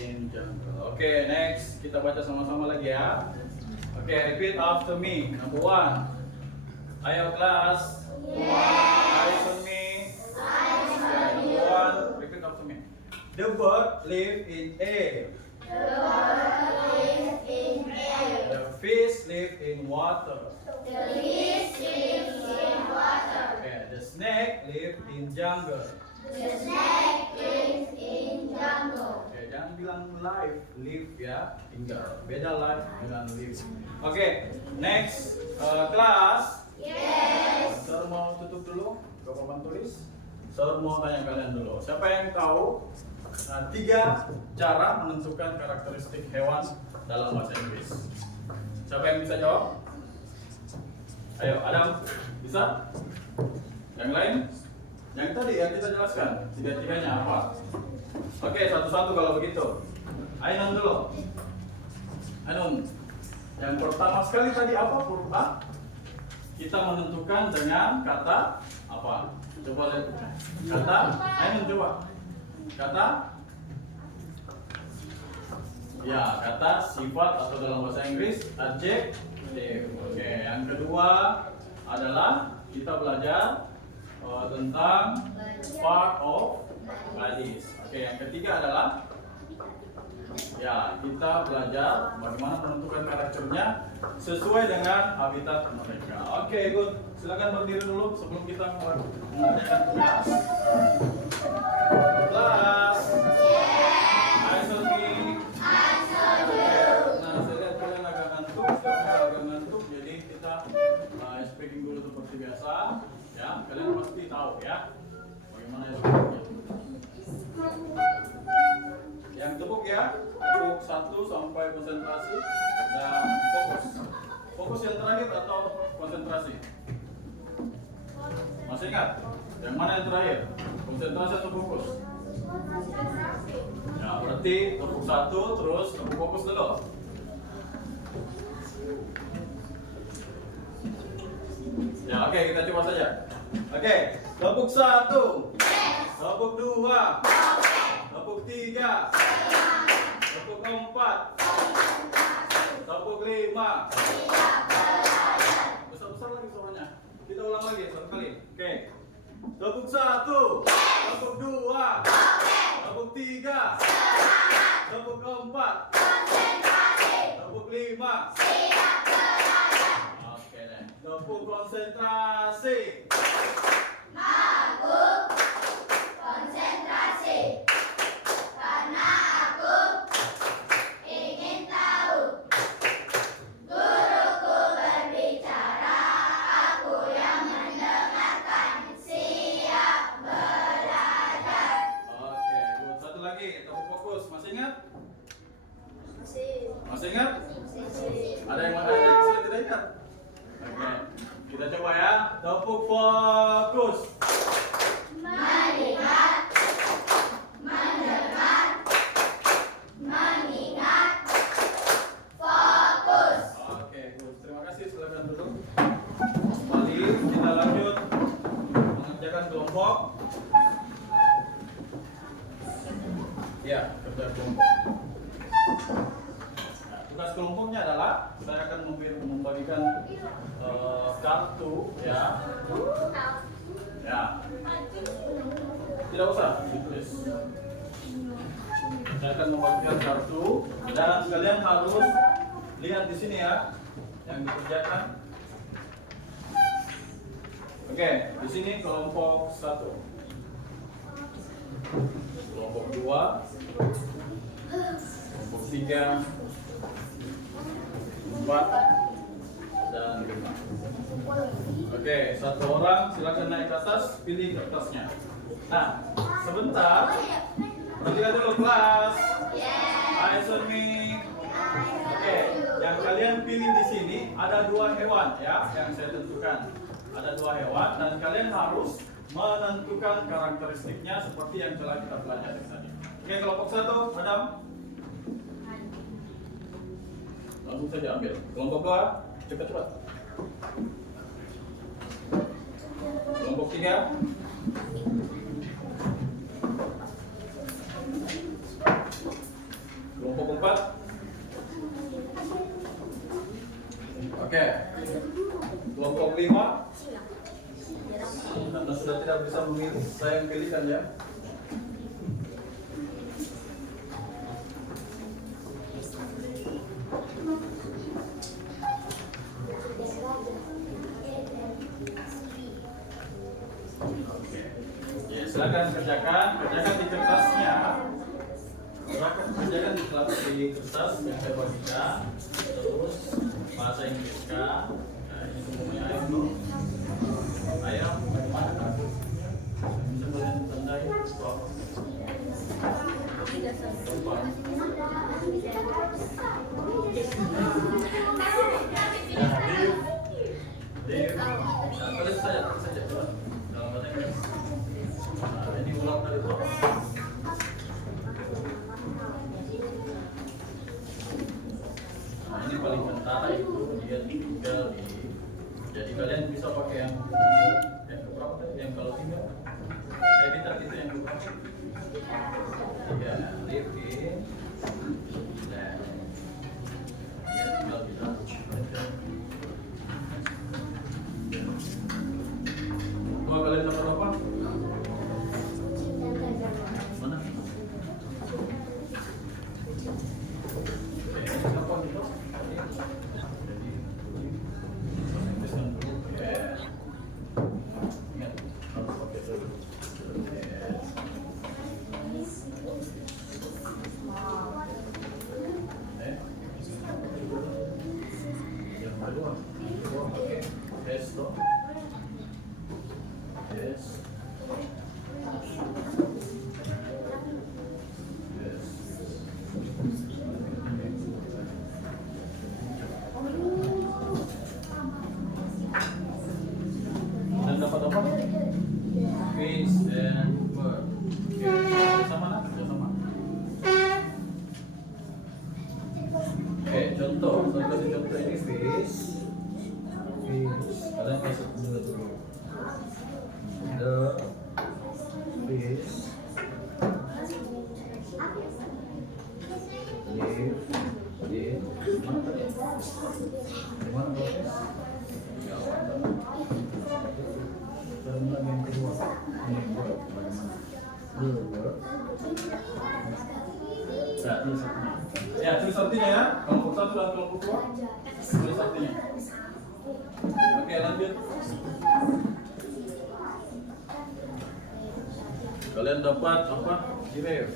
in jungle. Oke, next kita baca sama-sama lagi ya. Oke, repeat after me. Number 1. Ayo kelas. Eyes on me. Number 1. Repeat after me. The bird live in air. The fish live in water. Okay, the snake live in jungle. Okay, jangan bilang live ya, tinggal. Beda live dengan live. Okay, next kelas. Sir mau tutup dulu ke papan tulis. Sir mau tanya kalian dulu. Siapa yang tahu 3 cara menentukan karakteristik hewan dalam bahasa Inggris? Siapa yang bisa jawab? Ayo, Adam, bisa? Yang lain? Yang tadi ya kita jelaskan, 3-3-nya apa? Oke, satu-satu kalau begitu. Ainun dulu. Ainun, yang pertama sekali tadi apa huruf A? Kita menentukan dengan kata apa? Coba lihat. Kata, Ainun coba. Kata? Ya, kata sifat atau dalam bahasa Inggris adjektif. Oke, yang kedua adalah kita belajar tentang part of bodies. Oke, yang ketiga adalah ya kita belajar bagaimana menentukan karakternya sesuai dengan habitat mereka. Oke, good. Silakan berdiri dulu sebelum kita mengerjakan tugas. Kelas. Eyes on me. Nah, saya lihat kalian agak ngantuk, jadi kita speaking dulu seperti biasa. Ya, kalian pasti tahu ya bagaimana speakingnya. Yang tepuk ya, tepuk 1 sampai konsentrasi dan fokus. Fokus yang terakhir atau konsentrasi? Masih ingat? Yang mana yang terakhir? Konsentrasi atau fokus? Ya, berarti tepuk 1 terus tepuk fokus dulu. Ya, oke, kita coba saja. Oke, tepuk 1, tepuk 2, tepuk 3, tepuk 4, tepuk 5. Besar-besar lagi suaranya. Kita ulang lagi satu kali. Oke. Tepuk 1, tepuk 2, tepuk 3, tepuk 4, tepuk 5. Oke deh. Tepuk konsentrasi. Masih ingat? Ada yang sudah tidak ingat? Oke, kita coba ya. Tepuk fokus. Melihat, mendengar, mengingat, fokus. Oke, good. Terima kasih. Silakan duduk. Kembali kita lanjut mengerjakan kelompok. Ya, kerja kelompok. Tugas kelompoknya adalah saya akan membagikan kartu ya. Ya. Tidak usah ditulis. Saya akan membagikan kartu dan kalian harus lihat di sini ya yang dikerjakan. Oke, di sini kelompok 1. Kelompok 2. Kelompok 3. 4 dan 5. Oke, satu orang silakan naik ke atas, pilih kertasnya. Nah, sebentar. Perhatikan dulu kelas. Eyes on me. Oke, yang kalian pilih di sini ada 2 hewan ya, yang saya tentukan. Ada 2 hewan dan kalian harus menentukan karakteristiknya seperti yang telah kita pelajari tadi. Oke, kelompok 1, Adam. Langsung saja ambil. Kelompok 2, cepat-cepat. Kelompok 3. Kelompok 5. Karena sudah tidak bisa memilih, saya yang pilihkan ya. Ya, silakan kerjakan di kertasnya. Kerjakan di kertas yang saya bagikan. Terus bahasa Inggris kan. Nah, ini semuanya ayam tuh. Ayam bagaimana kan? Bisa kalian tandai berapa? Kalian saja dalam bahasa Inggris. Nah, ini ulang dari bawah. Nah, ini paling kentara itu dia tinggal di. Jadi kalian bisa pakai yang keberapa tadi? Yang kalau tinggal. Editor itu yang keberapa? Ya, live in. Dan dia tinggal kita. Dua kalian dapat apa? Mana? Oke, apa gitu? Jadi, tuliskan dulu. Ya. Ingat, harus pakai dulu. Yang kedua pakai resto. Yes. Yes. Dan dapat apa? Fish and bird. Oke, sama nak? Sama. Oke, contoh ini fish. Kalian kasih dulu. The fish live di mana guys? Terus lagi yang kedua ini bird bagaimana? Bird. Ya, tulis artinya. Ya, tulis artinya ya. Kelompok 1 dan kelompok 2. Tulis artinya. Oke, lanjut. Kalian dapat apa? Giraffe.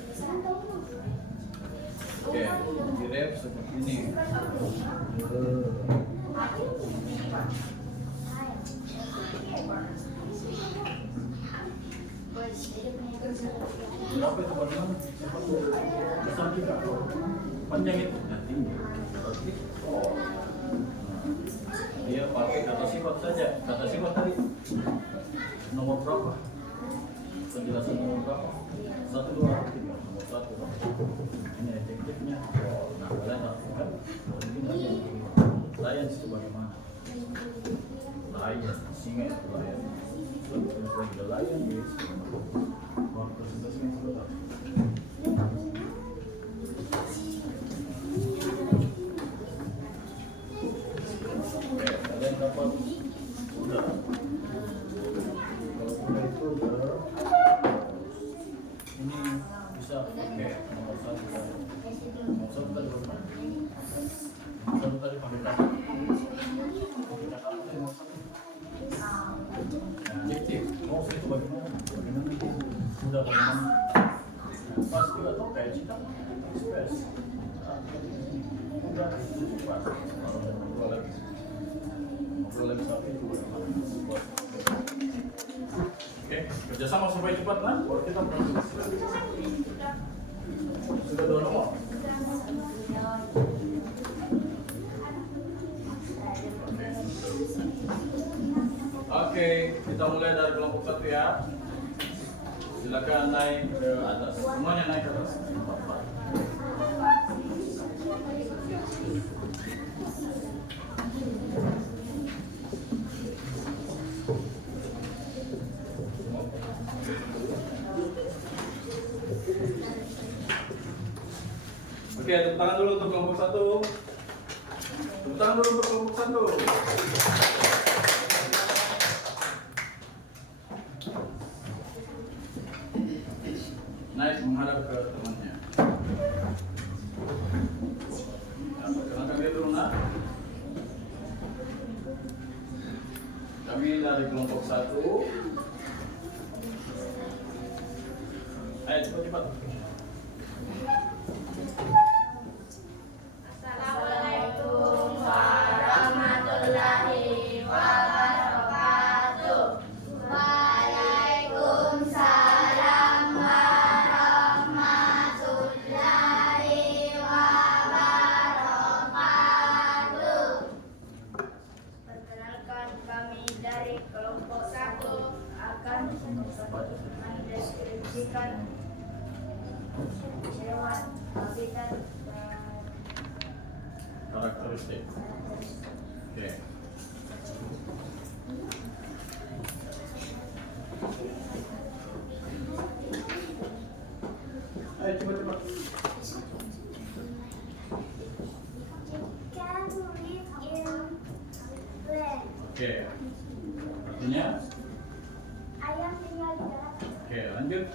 Oke, giraffe seperti ini. Berapa itu panjang? Besar juga. Panjang itu tinggi. Berarti dia pakai kata sifat saja. Kata sifat tadi nomor berapa? Penjelasan nomor berapa? 1, 2, 3. Nomor 1. Ini adjektifnya. Nah, kalian lakukan. Lion itu bagaimana? Lion, singa itu lion. The lion is. Mau presentasinya sebentar. Oke, kalian dapat udah. Kalau udah itu udah. Ini bisa pakai nomor 1 tadi. Nomor 1 tadi bagaimana? Nomor 1 tadi pakai kata. Pakai kata apa nomor 1? Adjektif. Mau itu bagaimana? Bagaimana? Sudah bagaimana? Pas juga atau kayak cita? Space. Udah itu cepat. Ngobrol lagi sampai itu bagaimana? Oke, kerjasama supaya cepat lah. Baru kita praktis. Sudah 2 nomor. Oke, kita mulai dari kelompok 1 ya. Silakan naik ke atas. Semuanya naik ke atas. Oke, tepuk tangan dulu untuk kelompok 1. Tepuk tangan dulu untuk kelompok 1. menghadap ke temannya. Ya, perkenalkan diri dulu nak. Kami dari kelompok 1. Ayo cepat-cepat. Assalamualaikum warahmatullahi wabarakatuh. Waalaikumsalam warahmatullahi wabarakatuh. Perkenalkan, kami dari kelompok 1 akan mendeskripsikan hewan, habitat, Karakteristik. Oke. Ayo cepat-cepat. Can live in land. Oke. Artinya? Ayam tinggal di darat. Oke, lanjut.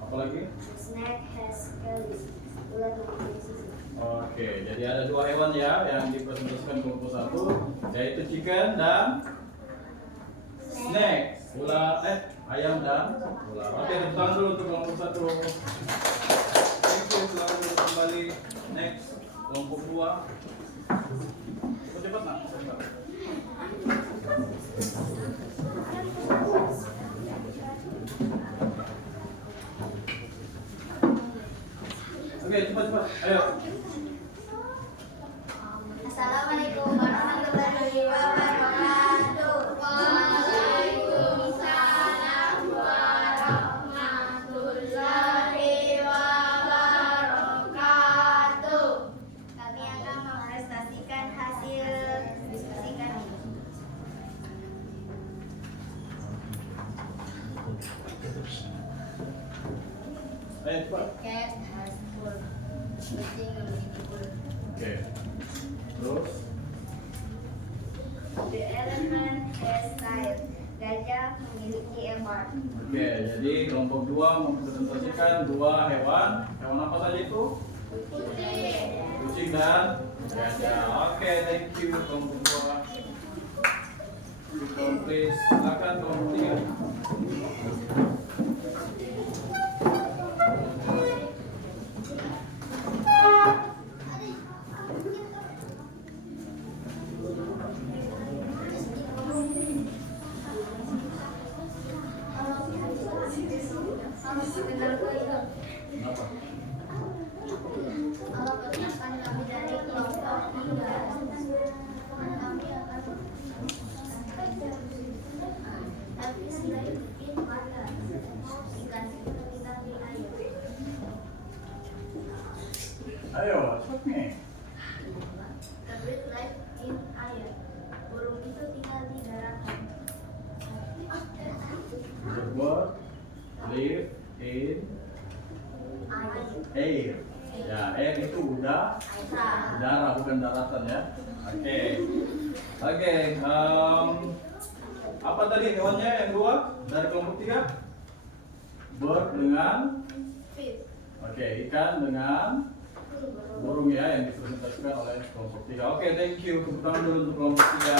Apa lagi? Snake has scales. Ular mempunyai sisi. Oke, jadi ada 2 hewan ya yang dipresentasikan kelompok 1, yaitu chicken dan snake. Ayam dan ular. Oke, tepuk tangan dulu untuk kelompok 1. Thank you, selamat dulu kembali. Next, kelompok 2. Cepat nak, cepat. Oke, cepat-cepat. Ayo. Assalamualaikum warahmatullahi wabarakatuh. Waalaikumsalam warahmatullahi wabarakatuh. Kami akan mempresentasikan hasil diskusi kami. Ayo cepat. Cat has fur. Kucing memiliki bulu. Oke. Terus. The elephant has tail. Gajah memiliki ekor. Oke, jadi kelompok 2 mempresentasikan 2 hewan. Hewan apa saja itu? Kucing. Kucing dan gajah. Oke, thank you kelompok 2. Please, silakan kelompok 3. Kenapa? Perkenalkan, kami dari kelompok 3. Kami akan tapi selain bikin pada ikan tinggal di air. Ayo, cepat nih. The bird live in air. Burung itu tinggal di daratan. The bird live in air. Ya, air itu udara, bukan daratan ya. Oke. Oke, apa tadi hewannya yang 2 dari kelompok 3? Bird dengan oke, ikan dengan burung ya yang dipresentasikan oleh kelompok 3. Oke, thank you. Tepuk tangan dulu untuk kelompok 3.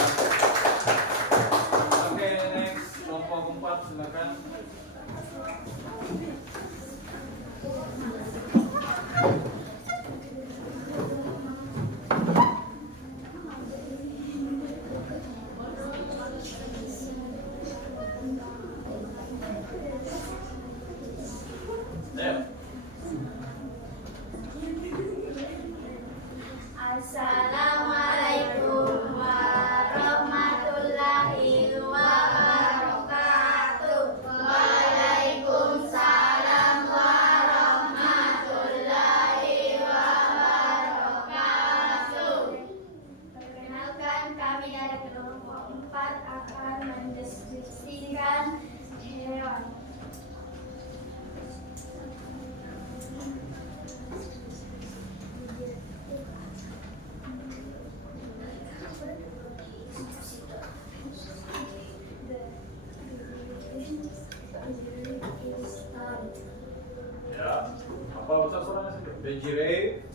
Oke, next kelompok 4 silakan. Ayo. Assalamualaikum warahmatullahi wabarakatuh. Waalaikumsalam Veggie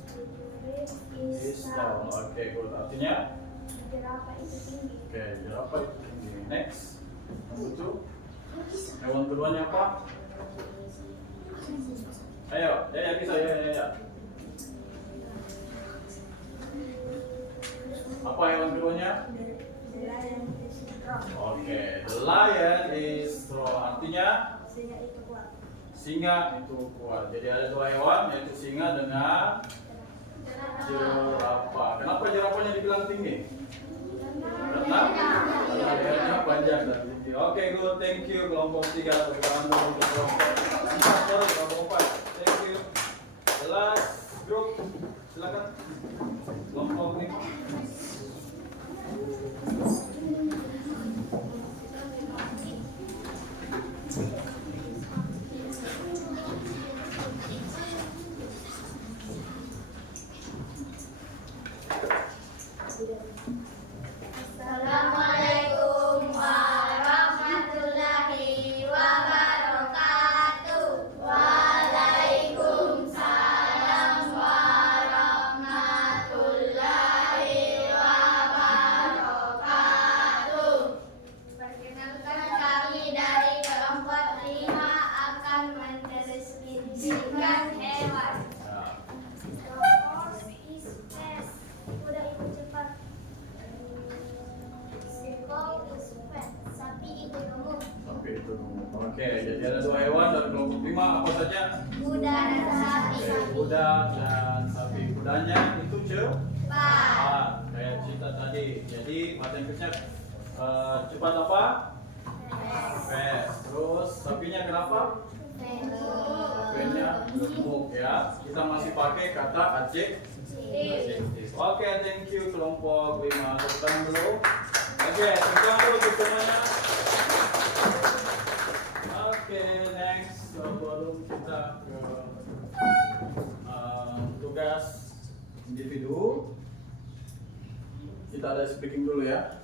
is tall. Oke, good. Artinya? Jerapah itu tinggi. Oke, jerapah itu tinggi. Next. Nomor 2. Hewan keduanya apa? Ayo, ya bisa ya. Apa hewan keduanya? The lion is strong. Oke, the lion is strong. Artinya Singa itu kuat. singa itu kuat. Jadi ada dua hewan, yaitu singa dengan jerapah. Kenapa jerapahnya dibilang tinggi? Karena lehernya panjang dan tinggi. Oke, good. Thank you kelompok 3. Beri tangan dulu untuk kelompok 4. Sorry, kelompok 4. Thank you. The last group. Silakan. Kelompok 5. Assalamualaikum warahmatullahi wabarakatuh. Waalaikumsalam warahmatullahi wabarakatuh. Perkenalkan, kami dari kelompok 5 akan mendeskripsikan hewan. Horse is fast. Kuda itu cepat. Cow is fat. Sapi itu gemuk. Sapi itu. Oke, jadi ada dua hewan dari kelompok 5. Apa saja? Kuda dan sapi. Oke, kuda dan sapi. Kudanya itu cepat. Kayak cerita tadi. Jadi bahasa Inggrisnya cepat apa? Fast. Terus sapinya kenapa? Sapinya gemuk ya. Kita masih pakai kata adjektif. Oke, thank you kelompok 5. Tepuk tangan dulu. Oke, tepuk tangan dulu untuk semuanya. Oke, next sebelum kita ke tugas individu, kita ada speaking dulu ya.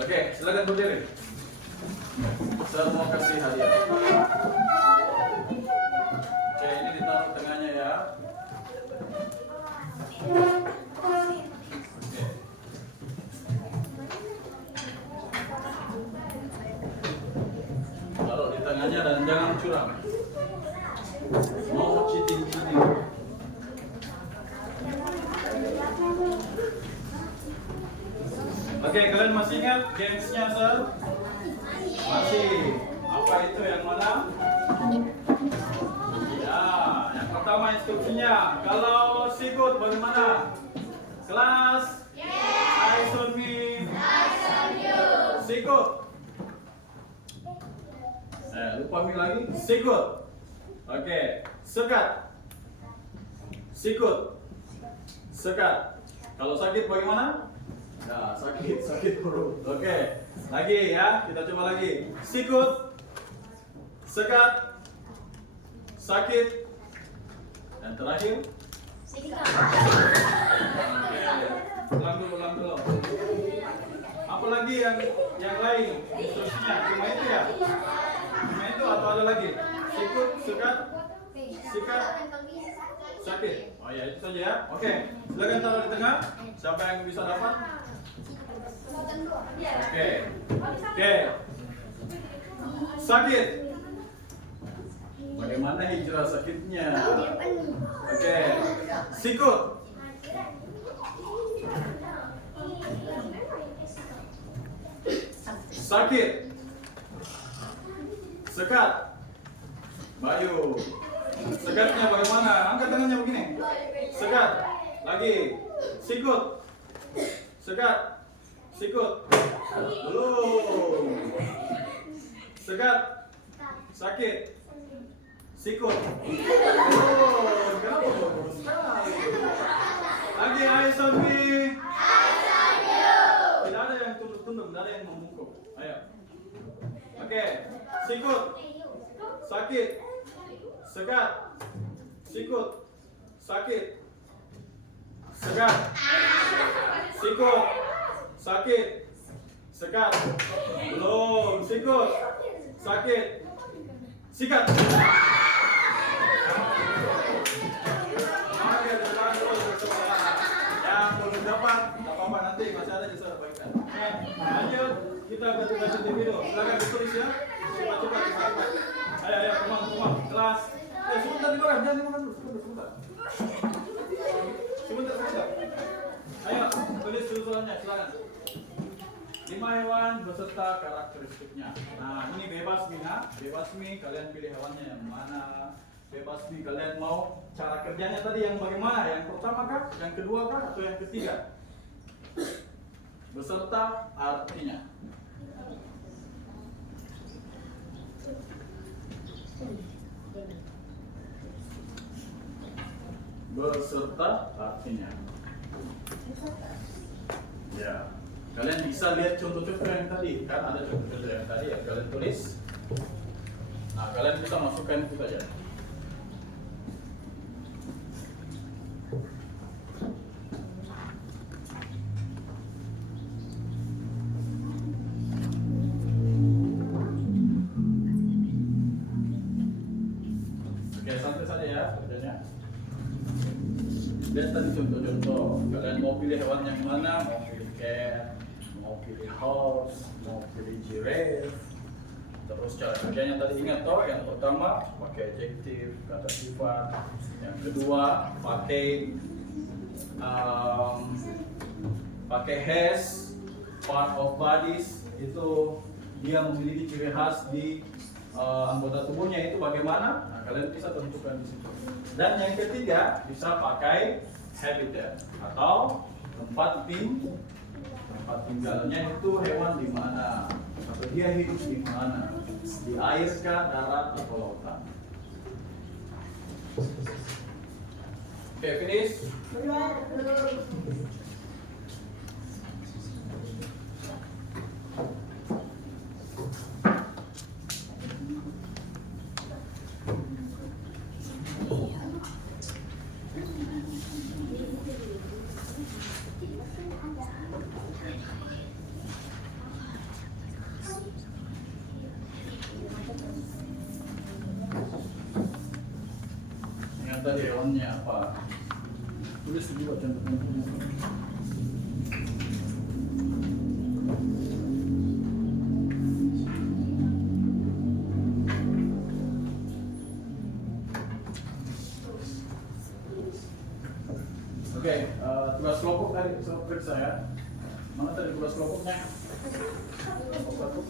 Oke, silakan berdiri. Saya mau kasih hadiah. Oke, ini ditaruh tengahnya ya. Oke. Taruh di tengahnya dan jangan curang. Mau cheating. Oke, kalian masih ingat gamesnya, Sir? Masih. Apa itu yang mana? Ya, yang pertama instruksinya. Kalau sikut bagaimana? Kelas? Eyes on me. Sikut. Lupa mi lagi. Sikut. Oke. Sekat. Sikut. Sekat. Kalau sakit bagaimana? Nah, sakit perut. Oke. Lagi ya, kita coba lagi. Sikut. Sekat. Sakit. Dan terakhir. Ulang dulu. Apa lagi yang lain? Instruksinya cuma itu ya? Cuma itu atau ada lagi? Sikut, sekat, sikat, sakit. Oh ya, itu saja ya. Oke, silakan taruh di tengah. Siapa yang bisa dapat? Oke. Sakit. Bagaimana hijrah sakitnya? Oke. Sikut. Sakit. Sekat. Bayu. Sekatnya bagaimana? Angkat tangannya begini. Sekat. Lagi. Sikut. Sekat. Sikut. Belum. Sekat. Sakit. Sikut. Belum. Kenapa baru sekali? Lagi eyes on me. Tidak ada yang tunduk-tunduk, tidak ada yang membungkuk. Ayo. Oke. Sikut. Sakit. Sekat. Sikut. Sakit. Sekat. Sikut. Sakit. Sekat. Belum. Sikut. Sakit. Sikat. Nah, lanjut. Kita ke tugas individu. Silakan ditulis ya. Cepat. Ayo, kemana? Kelas. Sebentar di bawah, jangan dimakan dulu. Sebentar. Ayo, tulis tulisannya, silakan. 5 hewan beserta karakteristiknya. Nah, ini bebas nih, kalian pilih hewannya yang mana. Bebas nih, kalian mau cara kerjanya tadi yang bagaimana? Yang pertama kah? Yang kedua kah? Atau yang ketiga? Beserta artinya. Beserta artinya. Ya, kalian bisa lihat contoh-contoh yang tadi, kan ada contoh-contoh yang tadi ya, kalian tulis. Nah, kalian bisa masukkan itu saja. Oke, santai saja ya kerjanya. Lihat tadi contoh-contoh. Kalian mau pilih hewan yang mana? Mau pilih cat, mau pilih horse, mau pilih giraffe. Terus cara kerjanya tadi ingat toh, yang pertama pakai adjektif, kata sifat. Yang kedua pakai has, part of bodies, itu dia memiliki ciri khas di anggota tubuhnya itu bagaimana? Nah, kalian bisa tentukan di situ. Dan yang ketiga bisa pakai habitat atau tempat tinggalnya itu hewan di mana atau dia hidup di mana, di air kah, darat atau lautan. Oke, finish. Ingat tadi hewannya apa? Tulis juga contoh-contohnya. Oke, tugas kelompok tadi saya periksa ya. Mana tadi tugas kelompoknya? Kelompok satu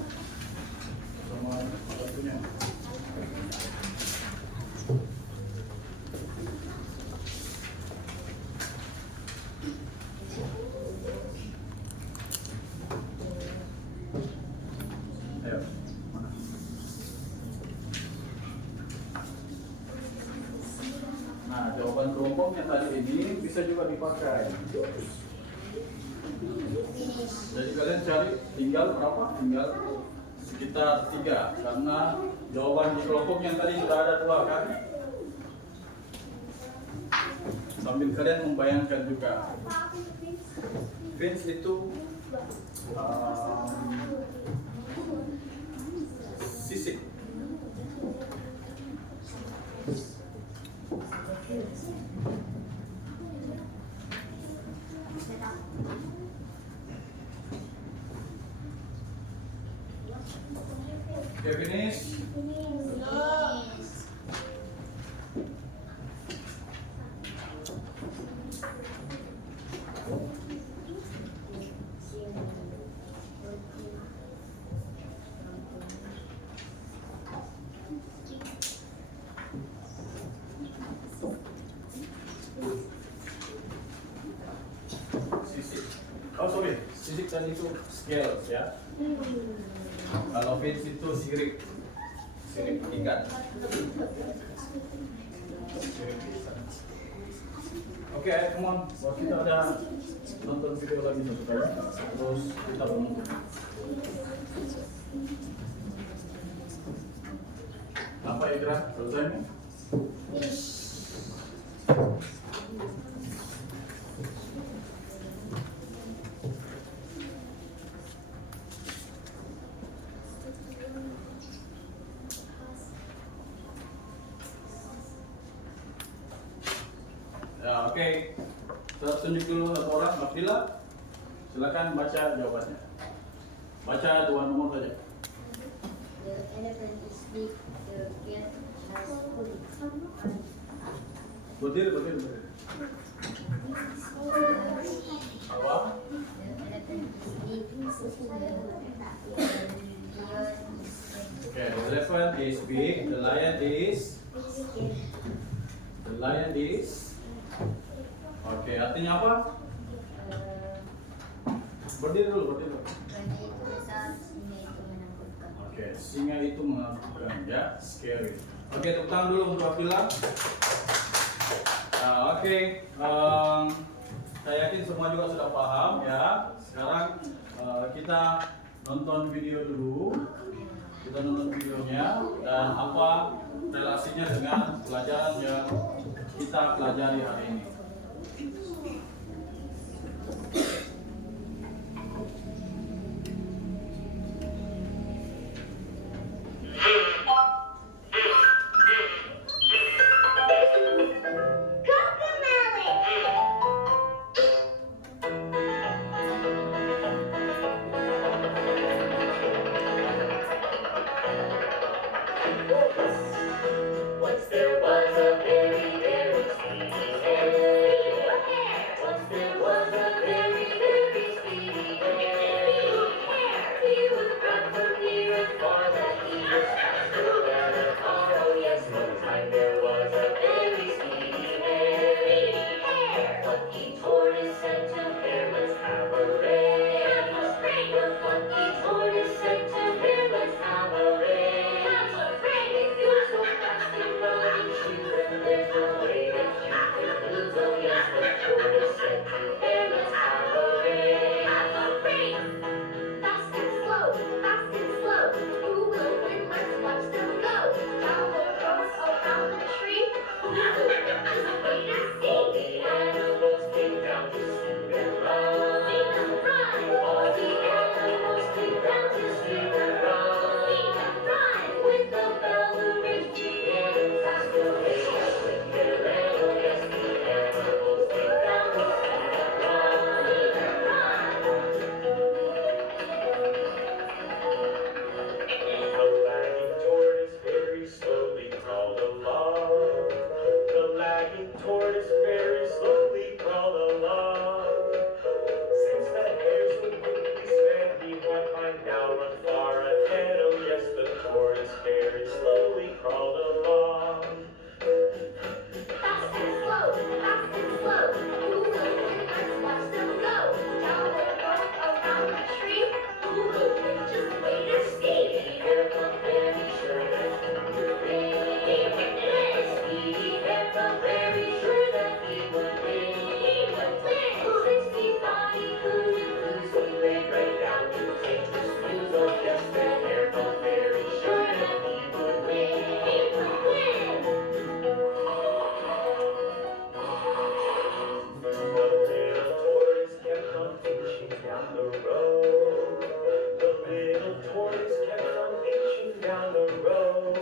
sama satunya. Ayo, mana? Nah, jawaban kelompoknya tadi ini bisa juga dipakai. Jadi kalian cari tinggal berapa? Tinggal sekitar 3 karena jawaban di kelompok yang tadi sudah ada 2 kan? Sambil kalian membayangkan juga. Fins itu sisik. Oke, finish. Sisik. Oh sorry, sisik tadi itu scales ya. Kalau fins itu sirip ikan. Oke, come on. Buat kita ada nonton video lagi satu kali. Terus kita menutup. Apa Idra? Selesai nih? Ya, oke. Saya tunjuk dulu satu orang, Abdillah. Silakan baca jawabannya. Baca dua nomor saja. The elephant is big, the cat has food. Berdiri. Apa? The elephant is big, the lion is Okay, the elephant is big, the lion is. Oke, artinya apa? Berdiri dulu. Raja itu besar, singa itu menakutkan. Oke, singa itu menakutkan ya, scary. Oke, tepuk tangan dulu untuk Afila. Oke, saya yakin semua juga sudah paham ya. Sekarang kita nonton video dulu. Kita nonton videonya dan apa relasinya dengan pelajaran yang kita pelajari hari ini. Once there was a very, very speedy hare. Once there was a very, very speedy hare. He would run from near and far, that he was faster than a car. Oh yes, one time there was a very speedy hare. Plucky tortoise said to hare, let's have a race. The plucky tortoise said to hare, let's have a race. If you're so fast and running shoes, then there's no way that you can lose. Oh yes, the tortoise said to hare, let's have a race. Fast and slow, fast and slow. Who will win? Let's watch them go. Down the road, around the tree. Who will win? Just wait and see. All the animals came down to see them run. See them run. All the animals came down to see them run. See them run. With the bell who rings the end. Faster race, yes, with their red. Oh yes, the animals came down to see them run. See them run. The lagging tortoise very slowly crawled along. The lagging tortoise very slowly crawled along. Since the hare so quickly sped, he had by now run far ahead. Oh yes, the tortoise very slowly crawled along. Fast and slow, fast and slow. Who will win? Let's watch them go. Down the road, around the tree. Who will win? Just wait and see. The hare felt very sure that he would win. Speedy hare felt very sure that he would win. He would win. Since he thought he couldn't lose, he laid right down to take the snooze. Oh yes, the hare felt very sure that he would win. He would win. The little tortoise kept on inching down the road. The little tortoise kept on inching down the road.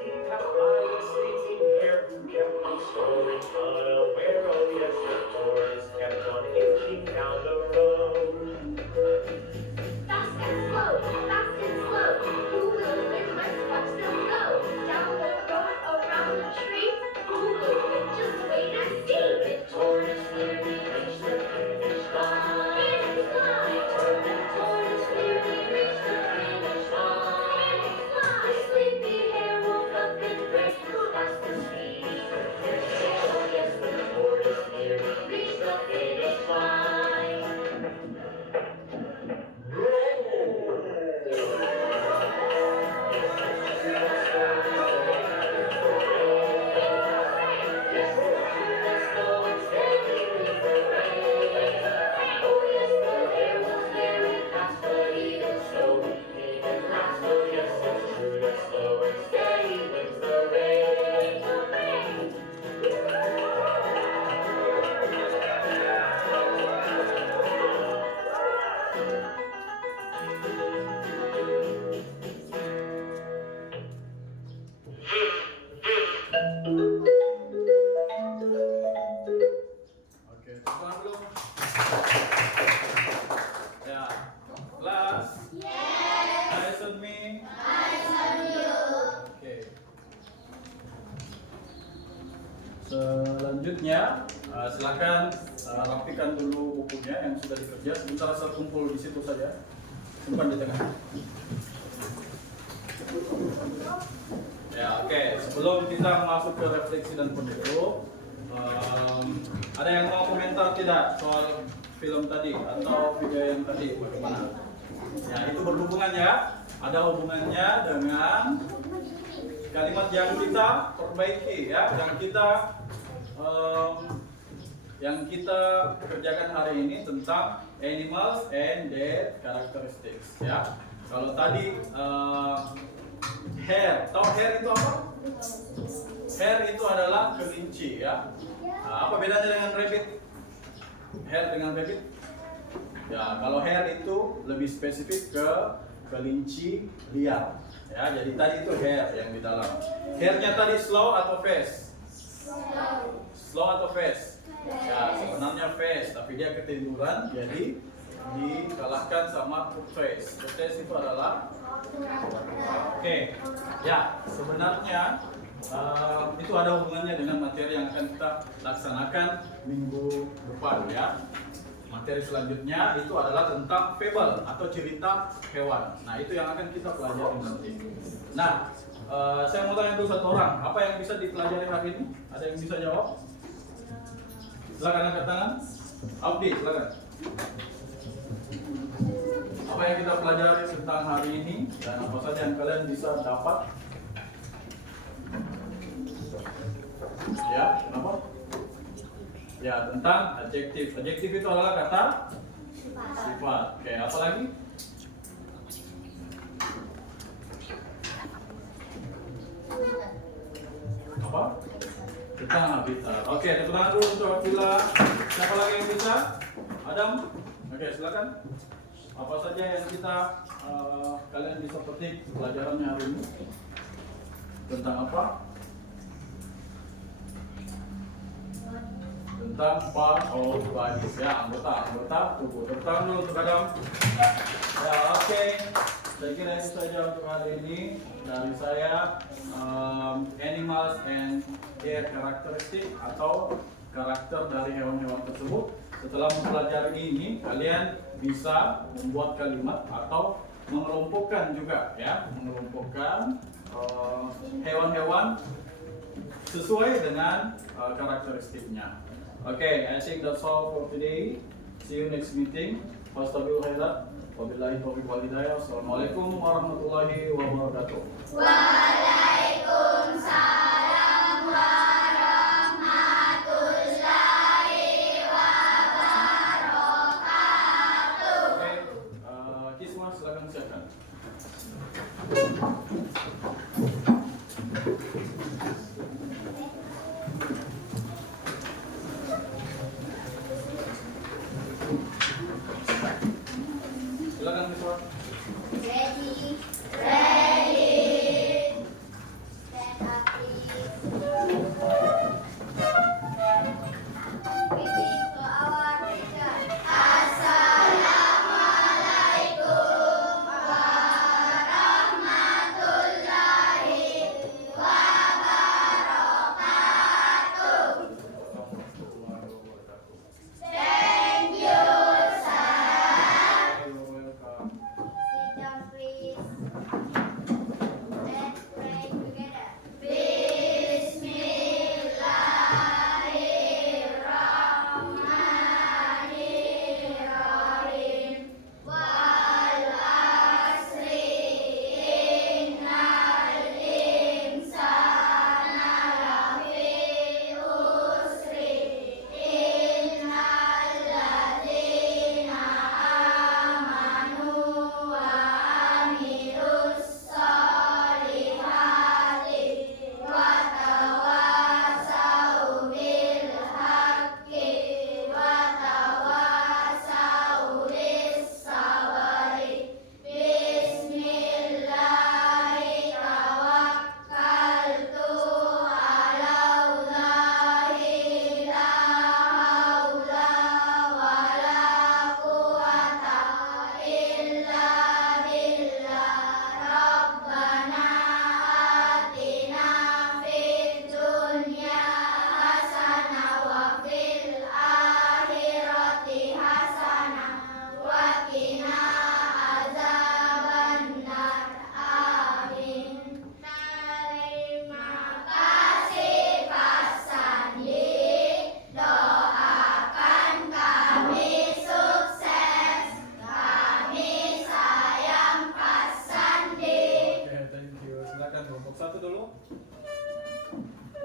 He passed by the sleeping hare who kept on slowly unaware. Oh yes, the tortoise kept on inching down the road. Fast and slow, fast and slow. Who will win? Let's watch them go. Down the road, around the tree. Who will win? Just wait and see. The tortoise nearly reached the finish line. The tortoise nearly reached the finish line. The sleepy hare woke up and ran past the speedy hare. Oh yes, the tortoise nearly reached the finish line. Oke, tepuk tangan dulu. Ya, kelas. selanjutnya silakan rapikan dulu bukunya yang sudah dikerja. Sebentar saya kumpul di situ saja. Simpan di tengah. Ya, oke. Sebelum kita masuk ke refleksi dan penutup, ada yang mau komentar tidak soal film tadi atau video yang tadi? Bagaimana? Ya, itu berhubungan ya. Ada hubungannya dengan kalimat yang kita perbaiki ya, yang kita kerjakan hari ini tentang animals and their characteristics ya. Kalau tadi hare, tahu hare itu apa? Hare itu adalah kelinci ya. Nah, apa bedanya dengan rabbit? Hare dengan rabbit? Ya, kalau hare itu lebih spesifik ke kelinci liar. Ya, jadi tadi itu hare yang di dalam. Hare-nya tadi slow atau fast? Slow atau fast? Ya, sebenarnya fast, tapi dia ketiduran, jadi dikalahkan sama foot face. Foot face itu adalah oke. Ya, sebenarnya itu ada hubungannya dengan materi yang akan kita laksanakan minggu depan ya. Materi selanjutnya itu adalah tentang fable atau cerita hewan. Nah, itu yang akan kita pelajari nanti. Nah, saya mau tanya dulu satu orang, apa yang bisa dipelajari hari ini? Ada yang bisa jawab? Silakan angkat tangan. Abdi, silakan. Apa yang kita pelajari tentang hari ini dan apa saja yang kalian bisa dapat? Ya, kenapa? Ya, tentang adjektif. Adjektif itu adalah kata sifat. Oke, apa lagi? Apa? Tentang habitat. Oke, tepuk tangan dulu untuk Abdullah. Siapa lagi yang bisa? Adam? Oke, silakan. Apa saja yang kita kalian bisa petik pelajarannya hari ini? Tentang apa? Tentang part of bodies ya, anggota tubuh. Tepuk tangan dulu untuk Adam. Ya, oke. Saya kira itu saja untuk hari ini dari saya. Animals and their characteristic atau karakter dari hewan-hewan tersebut. Setelah mempelajari ini, kalian bisa membuat kalimat atau mengelompokkan juga ya, mengelompokkan hewan-hewan sesuai dengan karakteristiknya. Okay, I think that's all for today. See you next meeting. Wassalamualaikum warahmatullahi wabarakatuh. Waalaikumsalam warahmatullahi wabarakatuh. Oke, Kisma silakan siapkan. Silakan Kisma. Ready. Stand up, please. Greeting to our teacher. Assalamualaikum warahmatullahi wabarakatuh. Thank you, sir. You're welcome. Sit down, please.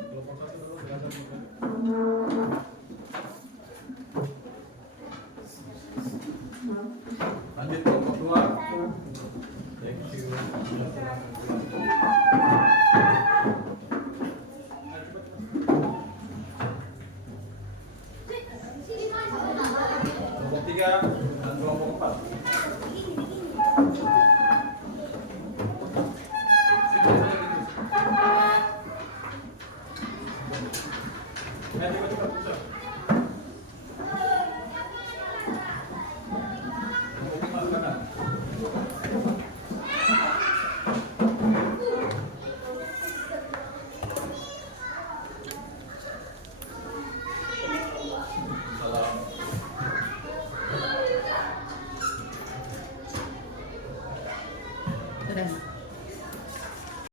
Kelompok satu dulu silakan. Lanjut kelompok dua. Thank you. Kelompok tiga dan kelompok empat. Cepat, bisa. Kelompok lima, silakan. Salam. Sudah.